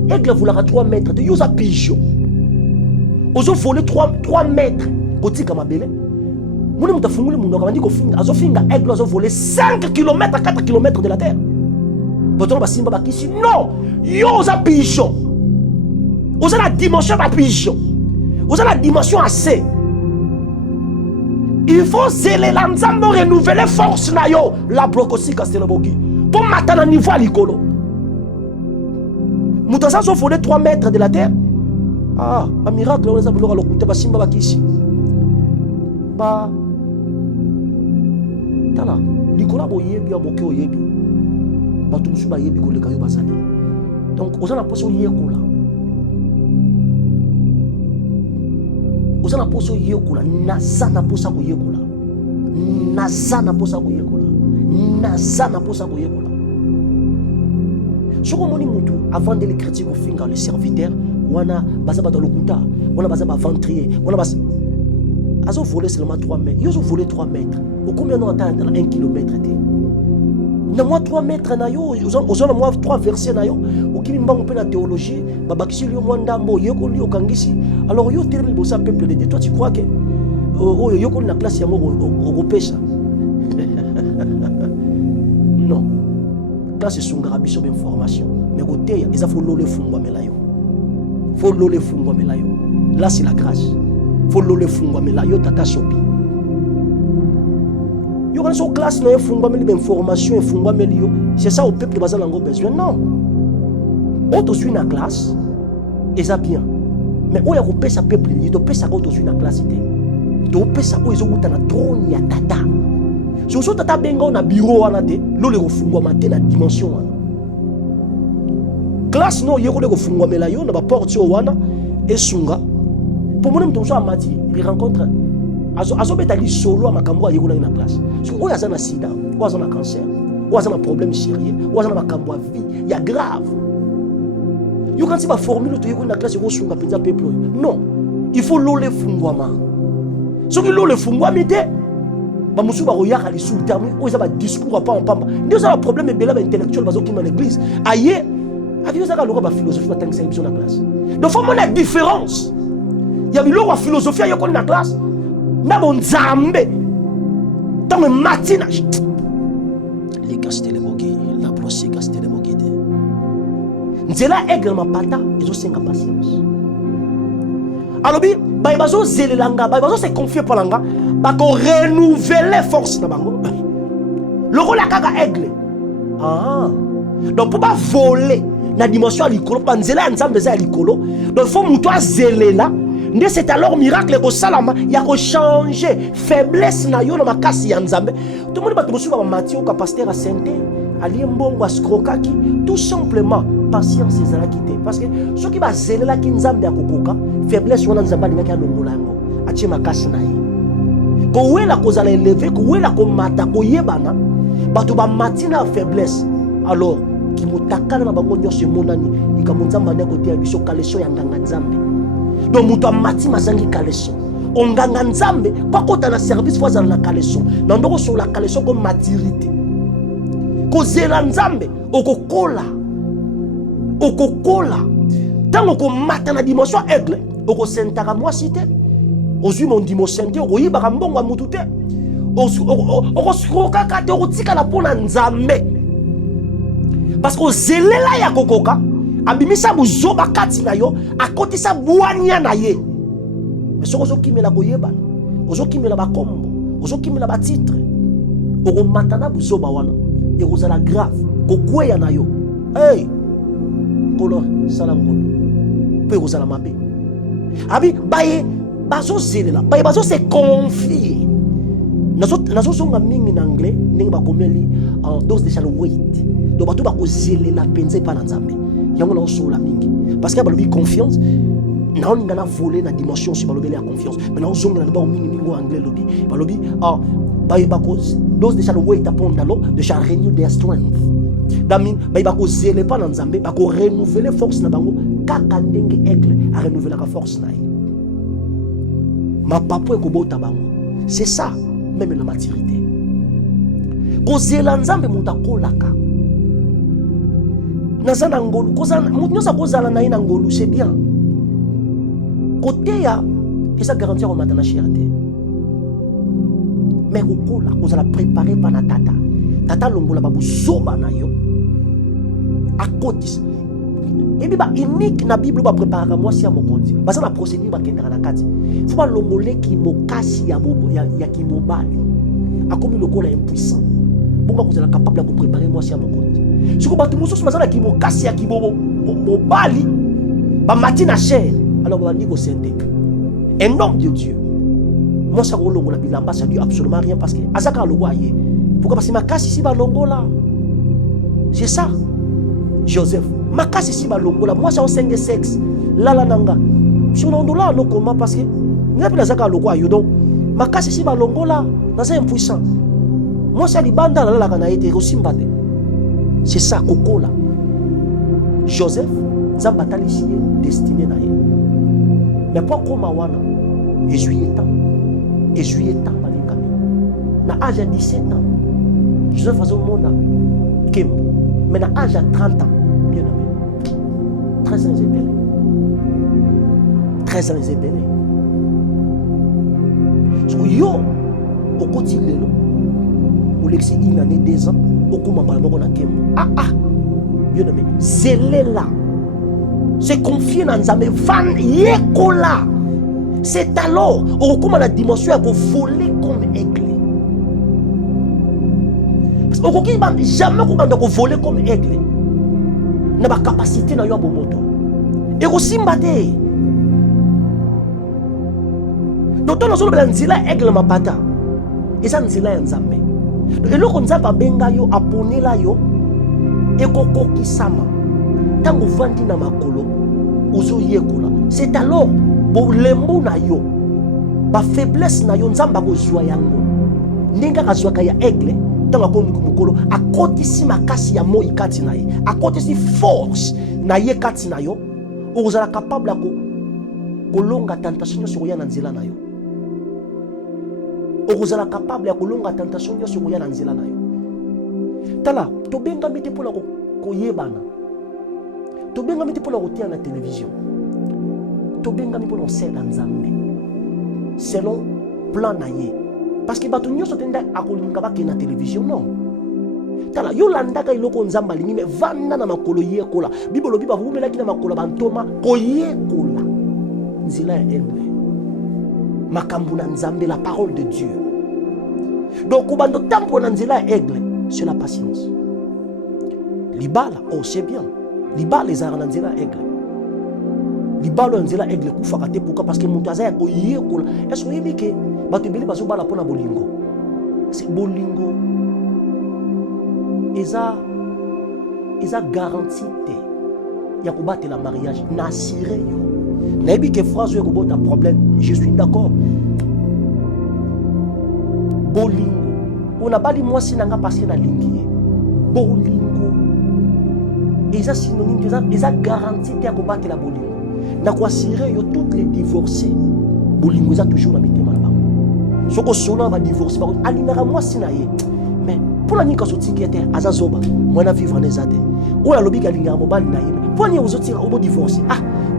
Aigle voulera 3 mètres. Ils ont pigeon. Ils ont volé 3 mètres. Côté Kamabele. Ils ont volé 5 km à 4 km de la terre. Non, ils ont pigeon. Vous avez la dimension de pigeon. Vous avez la dimension assez. Il faut zéler l'ensemble renouveler force na yo la bloc aussi Castelbogi pour maintenant niveau à l'icolo. Moutassa sont volés 3 mètres de la terre. Ah, un miracle on les a voulu alors écouter ba simba ba kishi. Ba tala l'icolo boyebi aboke oyebi. Ba tout musu ba yebi ko le kayo basani. Donc on a la poso yekola. Osana poso yekola nazana posa ko yekola nazana posa ko yekola nazana pour ça koyekola. Ce qu'on dit avant de les critiquer au finger les serviteurs, wana bazaba dans le kuta, wana bazaba ventrier, wana bas azo volé seulement 3 mètres. Ils ont volé 3 mètres. Au combien de temps dans 1 kilomètre était? Na moi 3 mètres na yo, ils ont moi 3 versets na yo. Au qui m'emba la théologie, babakisi yo mwandambo yeko li okangisi. Alors yo termine bossa peuple de Dieu. Toi tu crois que oh yoko na classe yango au pêche. Non. Là c'est son grabiso d'information. Mais côté ils a follow le fungwa melayo. Follow le fungwa melayo. Là c'est la grâce. Follow le fungwa melayo tata sobi. Yo quand sur classe no fungwa meli d'information fungwa melio. C'est ça au peuple de bazal ngo besoin. Non. On te suit na classe et ça bien. Mais où ya ko pesa peuple ni to pesa ko to suit na classe té. To pesa ko izo kuta na trône ya tata. Si vous tata benga na bureau wana te, lo le kofungwa maté na dimension wana. Classe no yeko le kofungwa melayo na ba porte yo wana esunga. Pour moi mtu a mati, il rencontre azo betali solo a makambo a yeko na classe. Parce que oya za na sida, oya za na cancer, oya za na problème sérieux, oya za na makambo a vie, il y a grave. Yo quand tu vas formule to yeko na classe yeko sunga penza peuple. Non, il faut lo le fungwa ma. Ce qui lo le fungwa mité ba musu ba royaka li sous terme o za ba discours a pas en pamba ndio ça le problème bela ba intellectuel bazo ki dans l'église aye aviyo za ka loko ba philosophie ba tank service na classe donc faut la différence ya biloko philosophie yo ko na classe na bon nzambe tant matina les castele bogi la procès castele bogi de nzela également pata ezo senga patience alobi ba bazo zelelanga ba bazo se confier pour langa ba ko renouveler force na bango le rôle kaka aigle donc pour pas voler na dimension likolo pa nzela nzambe za likolo donc faut muto azelela nde c'est alors miracle ko salama ya ko changer faiblesse na yo na makasi ya nzambe tout le monde ba to musu ba Matthieu ka pasteur a santé ali mbongo askrokaki tout simplement patience ezala kité parce que ceux qui va zelela ki nzambe ya kokoka faiblesse wana nzambe alingaki alongola yango atie makasi na ye ko wela kozala élevé ko wela ko mata ko yebana bato ba matina faiblesse alors ki motakala na bango nyonso monani ikamonzamba ndeko te ya biso kaleso ya nganga nzambe donc muto amati mazangi kaleso onganga nzambe kwa kota na service fois na kaleso na ndoko sur la kaleso comme maturité ko zela nzambe okokola tango ko mata na dimension aigle oko sentaka moi cité ozui mon dimension te okoyibaka mbongo ya mutu te okosukokaka te okotikala mpona nzambe parce que ozelela ya kokoka abimisa buzoba kati na yo akotisa bwania na ye mais soki ozokimela koyebana ozokimela bakombo ozokimela batitre okomata na buzoba wana ekozala grave kokweya na yo hey kolo sala ngolo pe ekozala mabe abi baye bazozelela baye bazose confier nazosonga mingi na anglais ndenge bakomeli en dose de shallow weight donc bato bakozelela penza epa na nzambe yango naosola mingi parce que balobi confiance naolinga na voler na dimension si balobeli ya confiance mais naozongela na bao mingi en anglais lobi balobi baye bakose dose de shallow weight upon the law de shall renew their strength damin baye bakozele pa na nzambe bako renouveler force na bango kaka ndenge aigle a renouveler la force na ye ma papo ekobota bango c'est ça même la maturité kozela nzambe muta kolaka nazana ngolu kozala nyosa kozala na ina ngolu c'est bien côté ya esa garantir au matin na cherté mais kokola kozala préparer pa na tata longola babu soba na yo akotis ebi ba unique na bible ba préparer moi si ya mokonzi basa na procédure ba kendaka na kati faut ba longole ki mokasi ya ki mobali akomi lokola impuissant bonga kozala capable de préparer moi si ya mokonzi siko bato mosusu bazala ki mokasi ya ki mobali ba matina cher alors ba ndiko sente un homme de Dieu moi ça rolongola bilamba ça dit absolument rien parce que azaka lowa ye pourquoi parce que makasi si ba longola c'est ça Joseph makasi si ba longola moi ça on senge sexe lala nanga sur l'ondola no comment parce que n'a pas azaka lowa yo donc makasi si ba longola dans un impuissant Moi, c'est libanda la kana été rosimbate. C'est ça, Kokola. Joseph, Zambatali ici destiné na ye. Mais pourquoi Mawana? Et juillet temps, balingami. Na âge à 17 ans, Joseph faisait mona Kembo. Mais na âge à 30 ans, bien aimé. 13 ans ébélé. 13 ans ébélé. So yo, au quotidien lelo, au lexi une année 2 ans, au kumamba moko na Kembo. Bien aimé. Zélé là. C'est confié dans Nzambe van yekola. C'est alors au comment la dimension est voler comme aigle. Parce que jamais qu'on voler comme aigle. N'a pas capacité na yo bomoto. Et aussi mbate. Donc nous sommes dans nzila aigle mapata. Et ça nzila Nzambe. Et là on Nzambe benga yo aponela yo et koko kisama. Tango vandi na makolo ozo yekola. C'est alors bo lembu na yo ba faiblesse na yo Nzamba ko zwa yango ndinga ka zwa ka ya aigle tango ko mukolo akotisi makasi ya moi kati na ye akotisi force na ye kati na yo ozala capable ko longa tentation sur ya na nzela na yo ozala capable ya kolonga tentation sur ya na nzela na yo tala to benga mite pona ko yebana to benga mite pona ko tia na télévision to benga mi pona sela Nzambe selon plan na ye parce que bato nyonso tenda akolinga ba ke na télévision non tala yo landaka iloko Nzamba lingi me vanda na makolo yekola bibolo biba vumela ki na makolo bantoma ko yekola nzila ya emble makambu na Nzambe la parole de Dieu donc kubando tampo na nzila ya aigle c'est la patience libala oh c'est bien libala les na nzila ya aigle libalo nzela aigle kufaka te pourquoi parce que mutaza ya koyekola est-ce que yebike bato ebele bazo bala pona bolingo c'est bolingo eza garantie te ya kobatela mariage na assuré yo na yebike phrase yo kobota problème je suis d'accord bolingo on a bali mwasi nanga parce na lingi bolingo eza synonyme eza garantie te ya kobatela bolingo na ko assurer yo toutes les divorcés bolingo za toujours na mitema na bango soko sona va divorcer ba alingaka mwasi na ye mais pour la nika sotiki ete azazoba mwana vivre na zate o ya lobika alingaka mobali na ye pour ni ozotira obo divorcer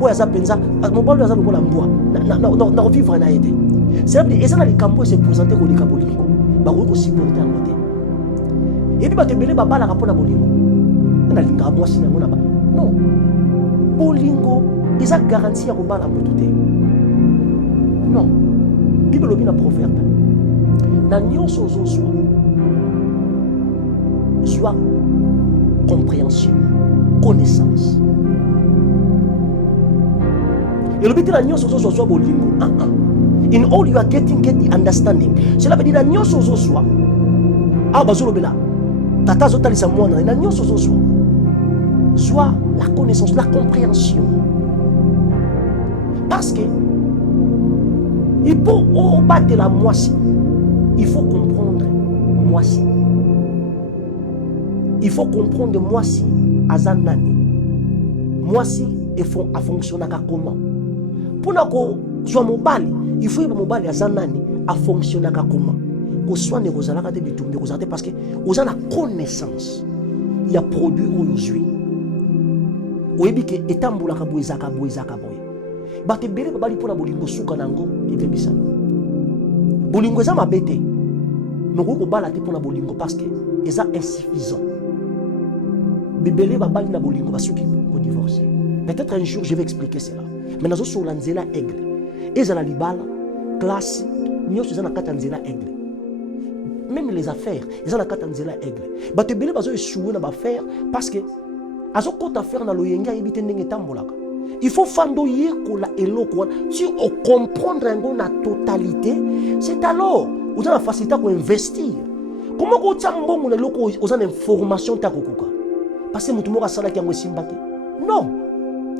o ya za penza mobali aza lokola mbwa na vivre na yete c'est vrai eza na likambo se présenter ko lika bolingo ba ko supporter en côté et puis ba tebele ba bala ka pona bolingo na lingaka mwasi na ngona ba non bolingo ils ont garanti à la moto. Non. Bible lobi na proverbe. Na nyonso ozo soit compréhension, connaissance. Et le but de la nyonso ozo soit bolingo. In all you are get the understanding. Cela veut dire na nyonso ozo soit. Bazolo bela. Tata zotalisa mwana na nyonso ozo soit la connaissance, la compréhension. Parce que il faut battre la moissie. Il faut comprendre moissie. Il faut comprendre moissie à Zanani. Moissie a fonctionné comment. Pour que soit mobile, il faut que mobile à Zanani a fonctionné comment. Que soit négocié parce que vous avez la connaissance. Il y a produit aujourd'hui. Vous avez que étant boulaka boizaka boy. Bate bele babali pona bolingo suka nango ebebisana bolingo eza mabete noko ko bala te pona bolingo parce que eza insuffisant bebele babali na bolingo basuki ko divorcer peut-être un jour je vais expliquer cela mais nazo sur la nzela aigle eza la libala classe nyos eza na kata nzela aigle même les affaires eza na kata nzela aigle bate bele bazo échouer na ba faire parce que azo kota faire na loyenga yebite ndenge tambolaka. Il faut fando yekola eloko. Si on comprendre la totalité, c'est alors vous avez la facilité pour investir. Comment vous avez une information parce que vous avez salaki yango simbaki. Non.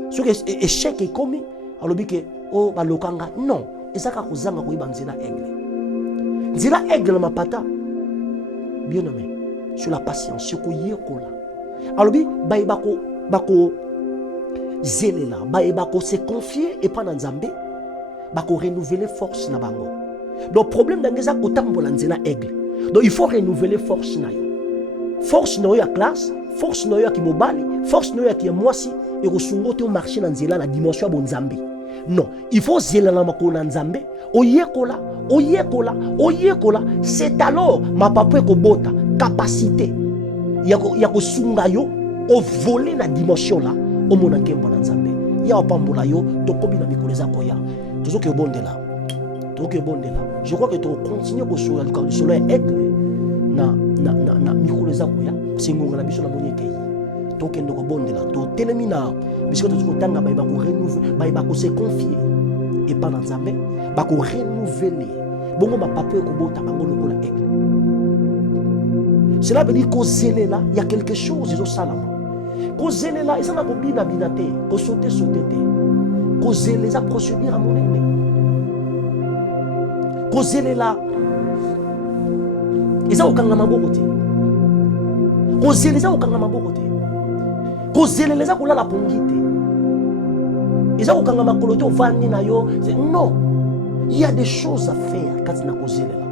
Ce que échec est commis, alors que oh balokanga non. Et ça ka kozanga ko ibanzela aigle. Nzela aigle na mapata. bien-aimé, sur la patience, sur quoi yekola. Alors, bako zelela, bako se confier et pas dans Nzambe, bako renouveler force na bango. Donc, problème dans les akotambola nzela aigle. Donc, il faut renouveler force na yo. Force na yo ya classe, force na yo ya kimobali, force na yo ya kiemwasi, et rosungo te marcher dans nzela na dimension ya Nzambe. Non, il faut zela na makolo na Nzambe, oyekola, c'est alors ma papa ko bota capacité ya ko sunga yo o voler na dimension là o mona kembo na Nzambe. Ya pambola yo to kobi na mikolo za koya. Tozoke bondela. Je crois que tu continues à sur le aigle na mikolo za koya. Singonga na biso na monyeke. Tokendo ko bondela. To telemina biso to tanga ba ko renouveler, ba ko se confier et pas dans Nzambe, ba ko renouveler. Bongo ma papa ko bota bango lokola aigle. Cela veut dire qu'au zélé là, il y a quelque chose, ils ont ça là. Qu'au zélé là, ils sont là pour bien habiter, qu'au sauter, qu'au zélé là, procédure à mon aimé. Qu'au zélé là, ils sont au kangama bokote. Qu'au zélé là, au kangama bokote. Qu'au zélé là, au la pongite. Ils sont au kangama kolote, au vani na yo. Non, il y a des choses à faire quand tu n'as qu'au zélé là.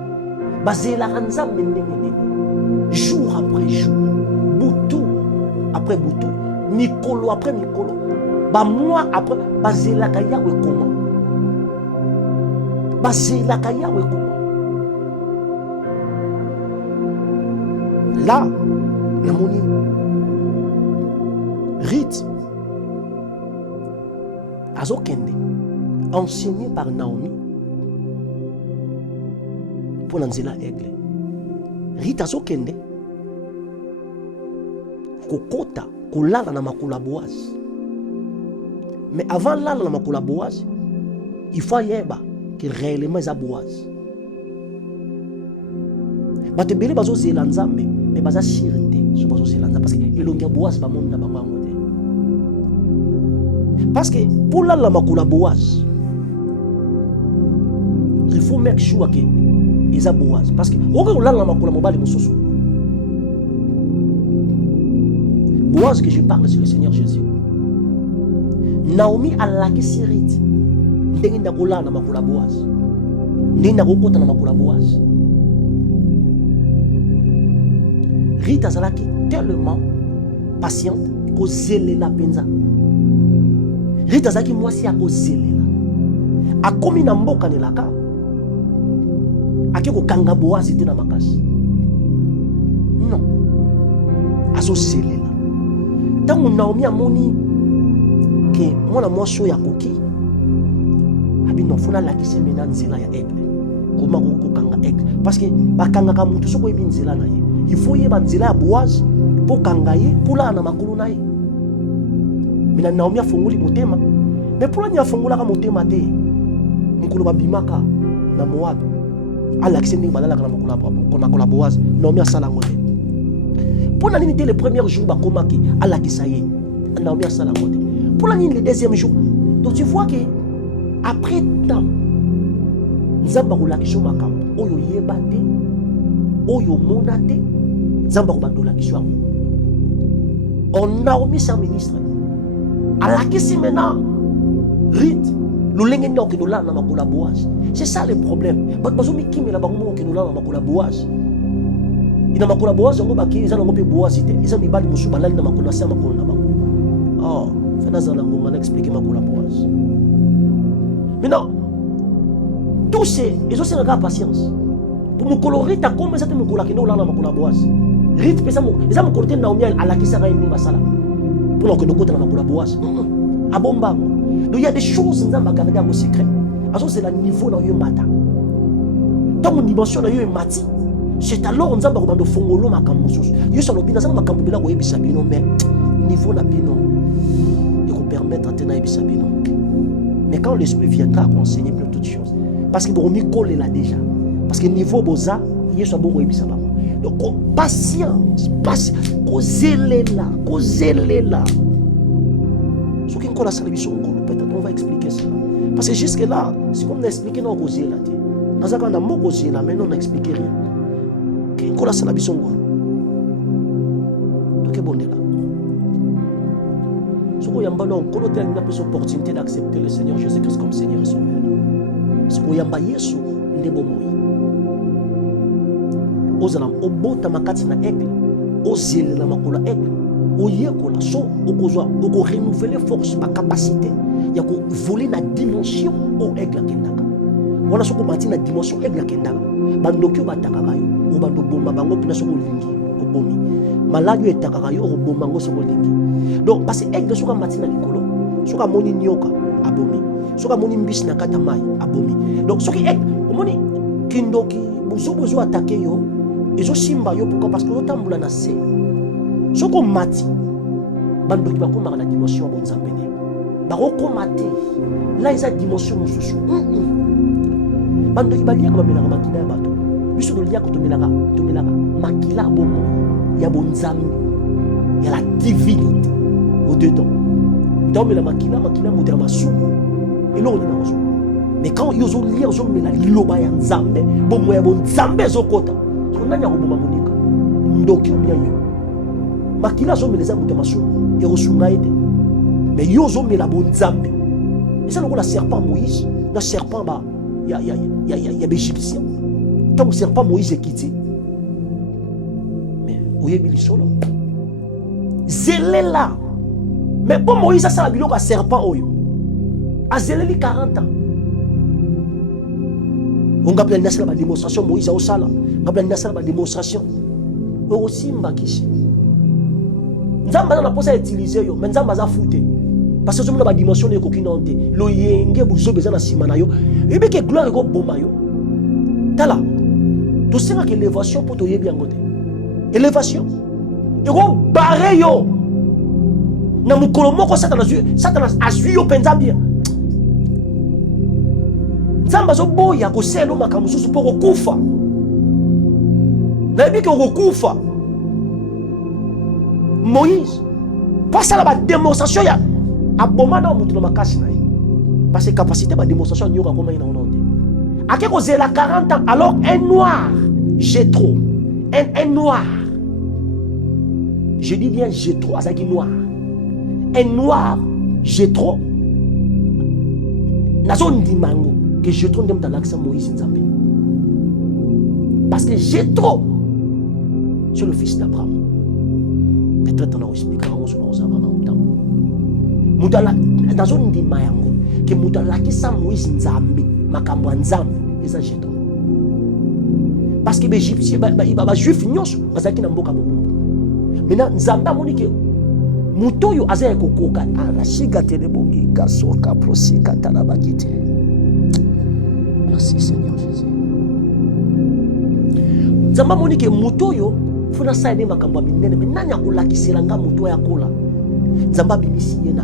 Basé la ranzam menene. Jour après jour, boutou après boutou, Mikolo après Mikolo, mois après, basé la kaya ou comment? Basé la kaya ou comment? Là, la monnaie, rite, Azokende, enseigné par Naomi, pour l'anzela aigle. Rite Azokende, kokota kolala na makula Boaz. Mais avant lala na makula Boaz, il faut yeba que réellement za Boaz. Bate bele bazo zela Nzambe, mais baza sirete so bazo zela Nzambe parce que elongia Boaz ba monna ba bango te. Parce que pour lala na makula Boaz, il faut make sure que isa Boaz parce que oke lala na makula mobali mususu. Boaz que je parle, c'est le Seigneur Jésus. Naomi a laki sirite. Ndenge ndakola na makula Boaz. Ndenge ndakokota na makula Boaz. Rite azalaki tellement patiente ko zelela penza. Rite azalaki mwasi ya ko zelela. Akomi na mboka nelaka. Ake ko kanga Boaz ite na makasi. Non. Azo zelela. Tant Naomi a moni que moi la moisson ya koki abino funa la kise mena nzela ya aigle koma ko kanga aigle parce que bakanga ka mutu soko ebi nzela na ye il faut yeba nzela ya Boaz pour kanga ye pula na makulu na ye mina Naomi a funguli motema mais pour nya fungula ka motema te mukulu babimaka na Moab ala kise ndinga balala na makula Boaz Naomi a sala ngote. Pour la nuit, les premiers jours, Bakomaki, Allah qui ça y est, Naomi a ça la côté. Pour la nuit, les deuxièmes jours. Donc tu vois que après temps, Zambaroula qui sont makam, Oyo yebate, Oyo monate, Zambaroula qui sont. On a omis sa ministre. Allah qui s'y maintenant, rite, nous l'enguenons qui nous l'a dans ma Boaz. C'est ça le problème. Parce que nous qui me la bango qui nous l'a dans ma Boaz. Il n'a pas Boaz, on va qui ils ont Boaz, ils ont mis bali musu balani na makula sa makula na bango. Oh, fena za lango on expliquer makula Boaz. Maintenant, tous ces ils ont cette patience. Pour me colorer ta comme ça te me cola qui nous là na makula Boaz. Rite pesa mo, ils ont colorer Naomi ala qui ça ni basala. Pour que nous côté na makula Boaz. A bomba. Donc il y a des choses dans ma garder en secret. Alors c'est le niveau dans yo mata. Dans mon dimension dans yo mati. C'est alors on zamba ko fongolo makambo susu yo solo bina zamba makambo bila ko yebisa bino mais niveau na bino et ko permettre tena yebisa bino mais quand l'esprit viendra enseigner plus toutes choses parce que bon mi coller là déjà parce que niveau boza yeso bon ko yebisa ba donc patience ko zelela ce qui ko la solution peut-être on va expliquer ça parce que jusque là c'est comme d'expliquer non ko zela te nazaka na moko zela mais non expliquer rien. Kenkola sala bisongolo. Toke bondela. Soko yamba non, kono te alina plus opportunité d'accepter le Seigneur Jésus-Christ comme Seigneur et Sauveur. Soko yamba Yesu ndebo moi. Ozalam obota makati na aigle, ozele la makola aigle, oyekola so okozwa oko renouveler force ma capacité ya ko voler na dimension o aigle kendaka. Wana soko mati na dimension aigle kendaka. Bandoki bataka kayo, o bando bomba bango pina soko lingi, obomi. Maladi etaka kayo o bomba ngo soko lingi. Donc parce que aigle soka mati na likolo, soka moni nyoka abomi. Soka moni mbisi na kata mai abomi. Donc soki aigle, omoni kindoki bozo attaquer yo. Ezo simba yo pourquoi parce que yo tambula na se. Soko mati bandoki bakoma na dimension ya bonzambene. Baroko mate. Là eza dimension mususu. Bandoki balia ko melaka makila ya bato. Biso do lia ko to melaka makila bomo ya bonzambe. Ya la divinité au dedans. Dans la makila moderne masu. Et là on est dans ça. Mais quand yo zo lia zo mela liloba ya nzambe, bomo ya bonzambe zo kota. Nani akoboma moninga ndoki obia yo makila zomeleza mutu masu erosunga ete mais yo zomela bonzambe eza lokola serpent Moïse na serpent ba ya bégyptien donc serpent Moïse ekiti mais oyebi lisolo zelela mais bon Moïse asala biloko ya serpent oyo azeleli 40 ans. On a plein de démonstration, Moïse a au sala. On a plein de démonstration. On a aussi mbakishi. Nous avons pas utiliser yo, mais nous avons fouté. Parce que nous avons dimension de coquinante. Lo yenge buzo bezana simana yo. Et bien que gloire go bomba yo. Tala. Tu sais que l'élévation pour te yebi angote. Élévation. Et go barre yo. Na mukolo moko Satan azui yo penza bien. Nzamba zo boya ko selo makamususu po kokufa. Na ebi ke kokufa. Moïse passe la démonstration ya abomana mutu na makasi na ye. Parce que capacité ba démonstration nyoka koma ina ononde. Ake ko zela 40 ans alors un noir, Jéthro. Un noir. Je dis bien Jéthro azaki noir. Un noir, Jéthro. Nazo ndimango que Jéthro ndem dans l'accent Moïse Nzambe. Parce que Jéthro c'est le fils d'Abraham. Peut-être on a expliqué on a Mudala nazo ndimango que mudala kisa Moïse Nzambe makambo Nzambe eza Jéthro. Parce que les Égyptiens ba juif nyonso bazaki na mboka bomumbu. Maintenant Nzambe amoni que mutoyo azaye kokoka arashiga telebongi kasoka prosika talabakite. Merci Seigneur Jésus. Nzambe amoni que mutoyo funa saide makambo minene mais nani akolakisela nga muto ya kola. Nzambe abimisi ye na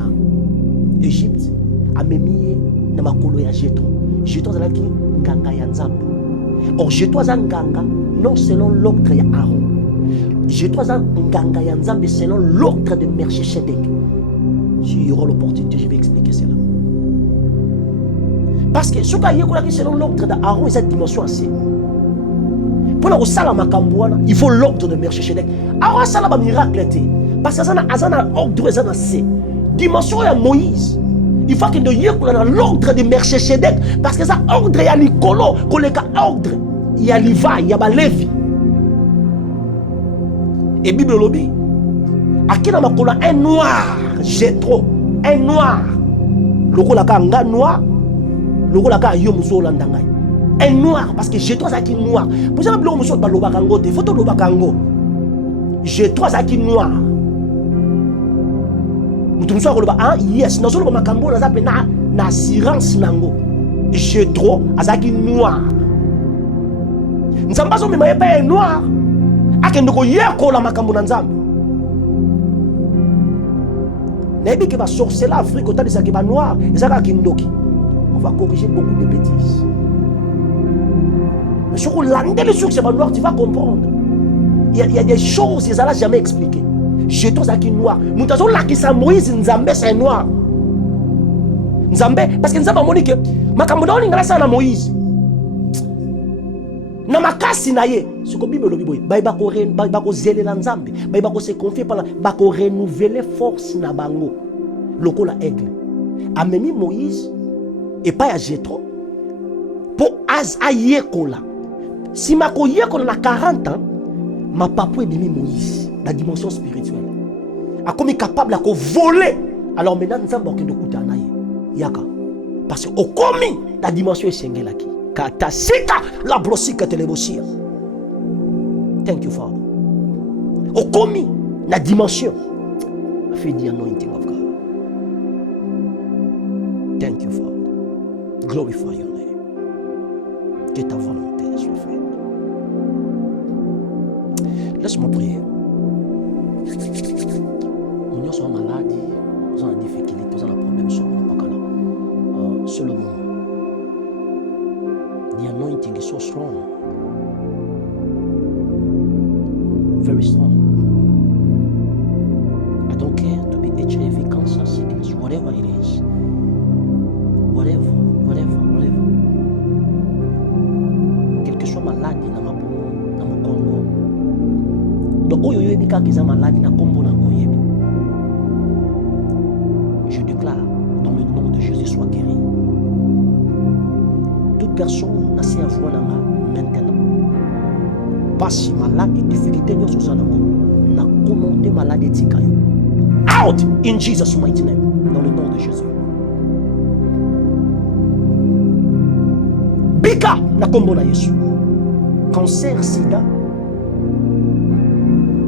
Égypte amemi na makolo ya Jéthro. Jéthro azalaki nganga ya Nzambe. Or Jéthro azanganga non selon l'ordre ya Aaron. Jéthro azanganga ya Nzambe selon l'ordre de Melchisedec. S'il y aura l'opportunité, je vais expliquer cela. Parce que ce qui est selon l'ordre d'Aaron, cette dimension assez. Pour la sala makambouana, il faut l'ordre de Melchisedec. Aaron sala ba miracle. Parce que ça a ordre ça assez. Dimension ya Moïse. Il faut que de yekula dans l'ordre de Melchisedec parce que ça ordre ya Nicolo, koleka ordre ya Liva, ya ba Lévi. Et Bible lobby. Akina makola un noir, Jéthro, un noir. Lokola ka nga noir, lokola ka yo muso landanga. Un noir parce que Jéthro zaki noir. Pour ça blo muso ba loba kango te, photo loba kango. Jéthro zaki noir. Mutumso akoloba ah yes, na solo makambo na zape na assurance nango. Jéthro azaki noir. Nzamba zo mema yepa noir. Akende ko yekola makambo na Nzambe. Nebi ke ba sorcela Afrique otali sa ke ba noir, ezaka kindoki. On va corriger beaucoup de bêtises. Mais sur l'andel sur ce ba noir, tu vas comprendre. Il y a des choses qu'ils n'ont jamais expliquées. Jéthro zaki noir. Mutazo la ki sa Moïse Nzambe c'est noir. Nzambe parce que Nzambe moni que makambo na ngala sa na Moïse. Na makasi pasi na ye siko bible lobi boye bako zelela nzambe bako se confier par bako renouveler force na bango lokola aigle amemi Moïse et pas ya Jétro pour ayekola si mako yekola na 40 ans ma papa ebimi Moïse la dimension spirituelle a comme capable à voler alors maintenant nzambe okende kuta na ye yaka parce que okomi la dimension esengelaki kata sika la blosika telebosia. Thank you Father. Okomi la dimension I feel the anointing of God. Thank you Father. Glorify your name. Que ta volonté soit faite. Laisse-moi prier. Nous sommes malades, nous avons des difficultés, nous avons des problèmes, nous sommes pas là. Seulement, the anointing is so strong, very strong. I don't care to be HIV, cancer, sickness, whatever it is, whatever. Quelle que soit maladie dans mon Congo, donc oyo yebi ka kiza maladie na kombo na koyebi. Je déclare dans le nom de Jésus sois guéri. Toute personne n'a si à voir maintenant. Pas si malade et difficulté nous sommes n'a commenté malade et tikayo. Out in Jesus mighty name. Dans le nom de Jésus. Bika na kombo na Yesu. Cancer, sida,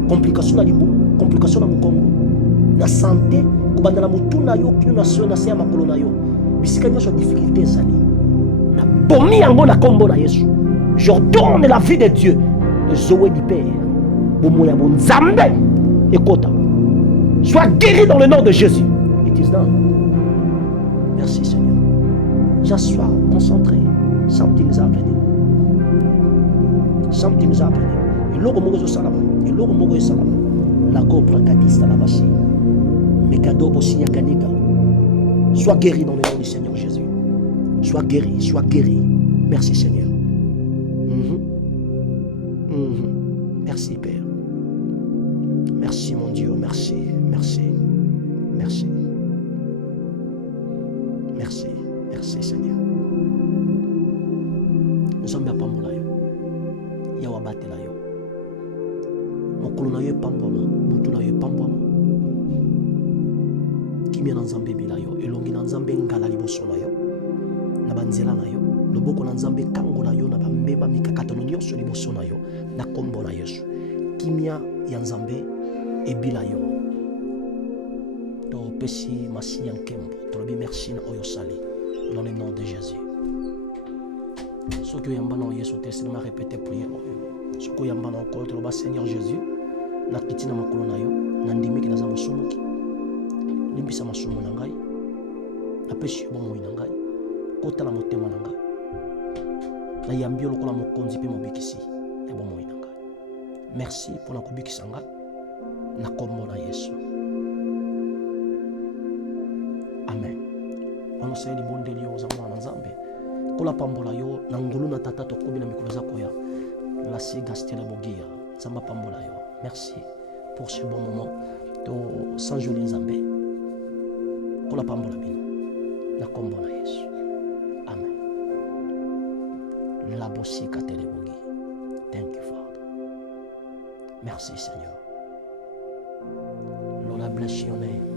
complication na libu, complication na mukongo, na santé, kubanda na mutu na yo, kino na sio na seya makolo na yo. Bisika nyo so difficulté sali. Na bomi yango na kombo na Yesu. J'ordonne la vie de Dieu, le Zoé du Père, bomoya bon Nzambe, ekota. Sois guéri dans le nom de Jésus. It is done. Merci Seigneur. J'assois, concentré. Something is happening. Something is happening. Et logo mogo salama. Et logo mogo salama. La gopra kadista la bashi. Mekadobo si yaganiga. Sois guéri dans le nom du Seigneur Jésus. Sois guéri, sois guéri. Merci Seigneur. Merci Père. Merci mon Dieu, merci, merci, merci. Merci, merci Seigneur. Nous sommes à Pambola. Yawa batela yo. Mokolo na yo pamboma, mutu na yo pamboma. Kimia na Nzambe bila yo, elongi na Nzambe ngala liboso na yo. Na banzela na yo, loboko na Nzambe kango na yo na bambeba mikakatano nyonso liboso na yo na kombo na Yesu. Kimia ya Nzambe ebila yo. To pesi masi yankembo. To lobi merci na oyo sali dans le nom de Jésus. Ce que yamba na Yesu testament répéter prière. Ce que yamba na ko to ba Seigneur Jésus na kitina makolo na yo na ndimiki na za musumuki. Limbisa masumu na ngai. Na pesi bomo na ngai. Kota la motema na ngai. Na yambi lokola mokonzi pe mobikisi ya bomo na ngai. Merci pour la kubikisa ngai na kombo na Yesu. Amen. Ono seli bondeli yo za mwana Nzambe. Kola pambola yo na ngulu na tata tokobi na mikolo zako ya la siga stela bogia Nzamba pambola yo. Merci pour ce bon moment to sanjoli Nzambe. Kola pambola bino na kombo na Yesu. Amen. La bosika telebogi. Thank you Father. Merci Seigneur. Lord, I bless your name.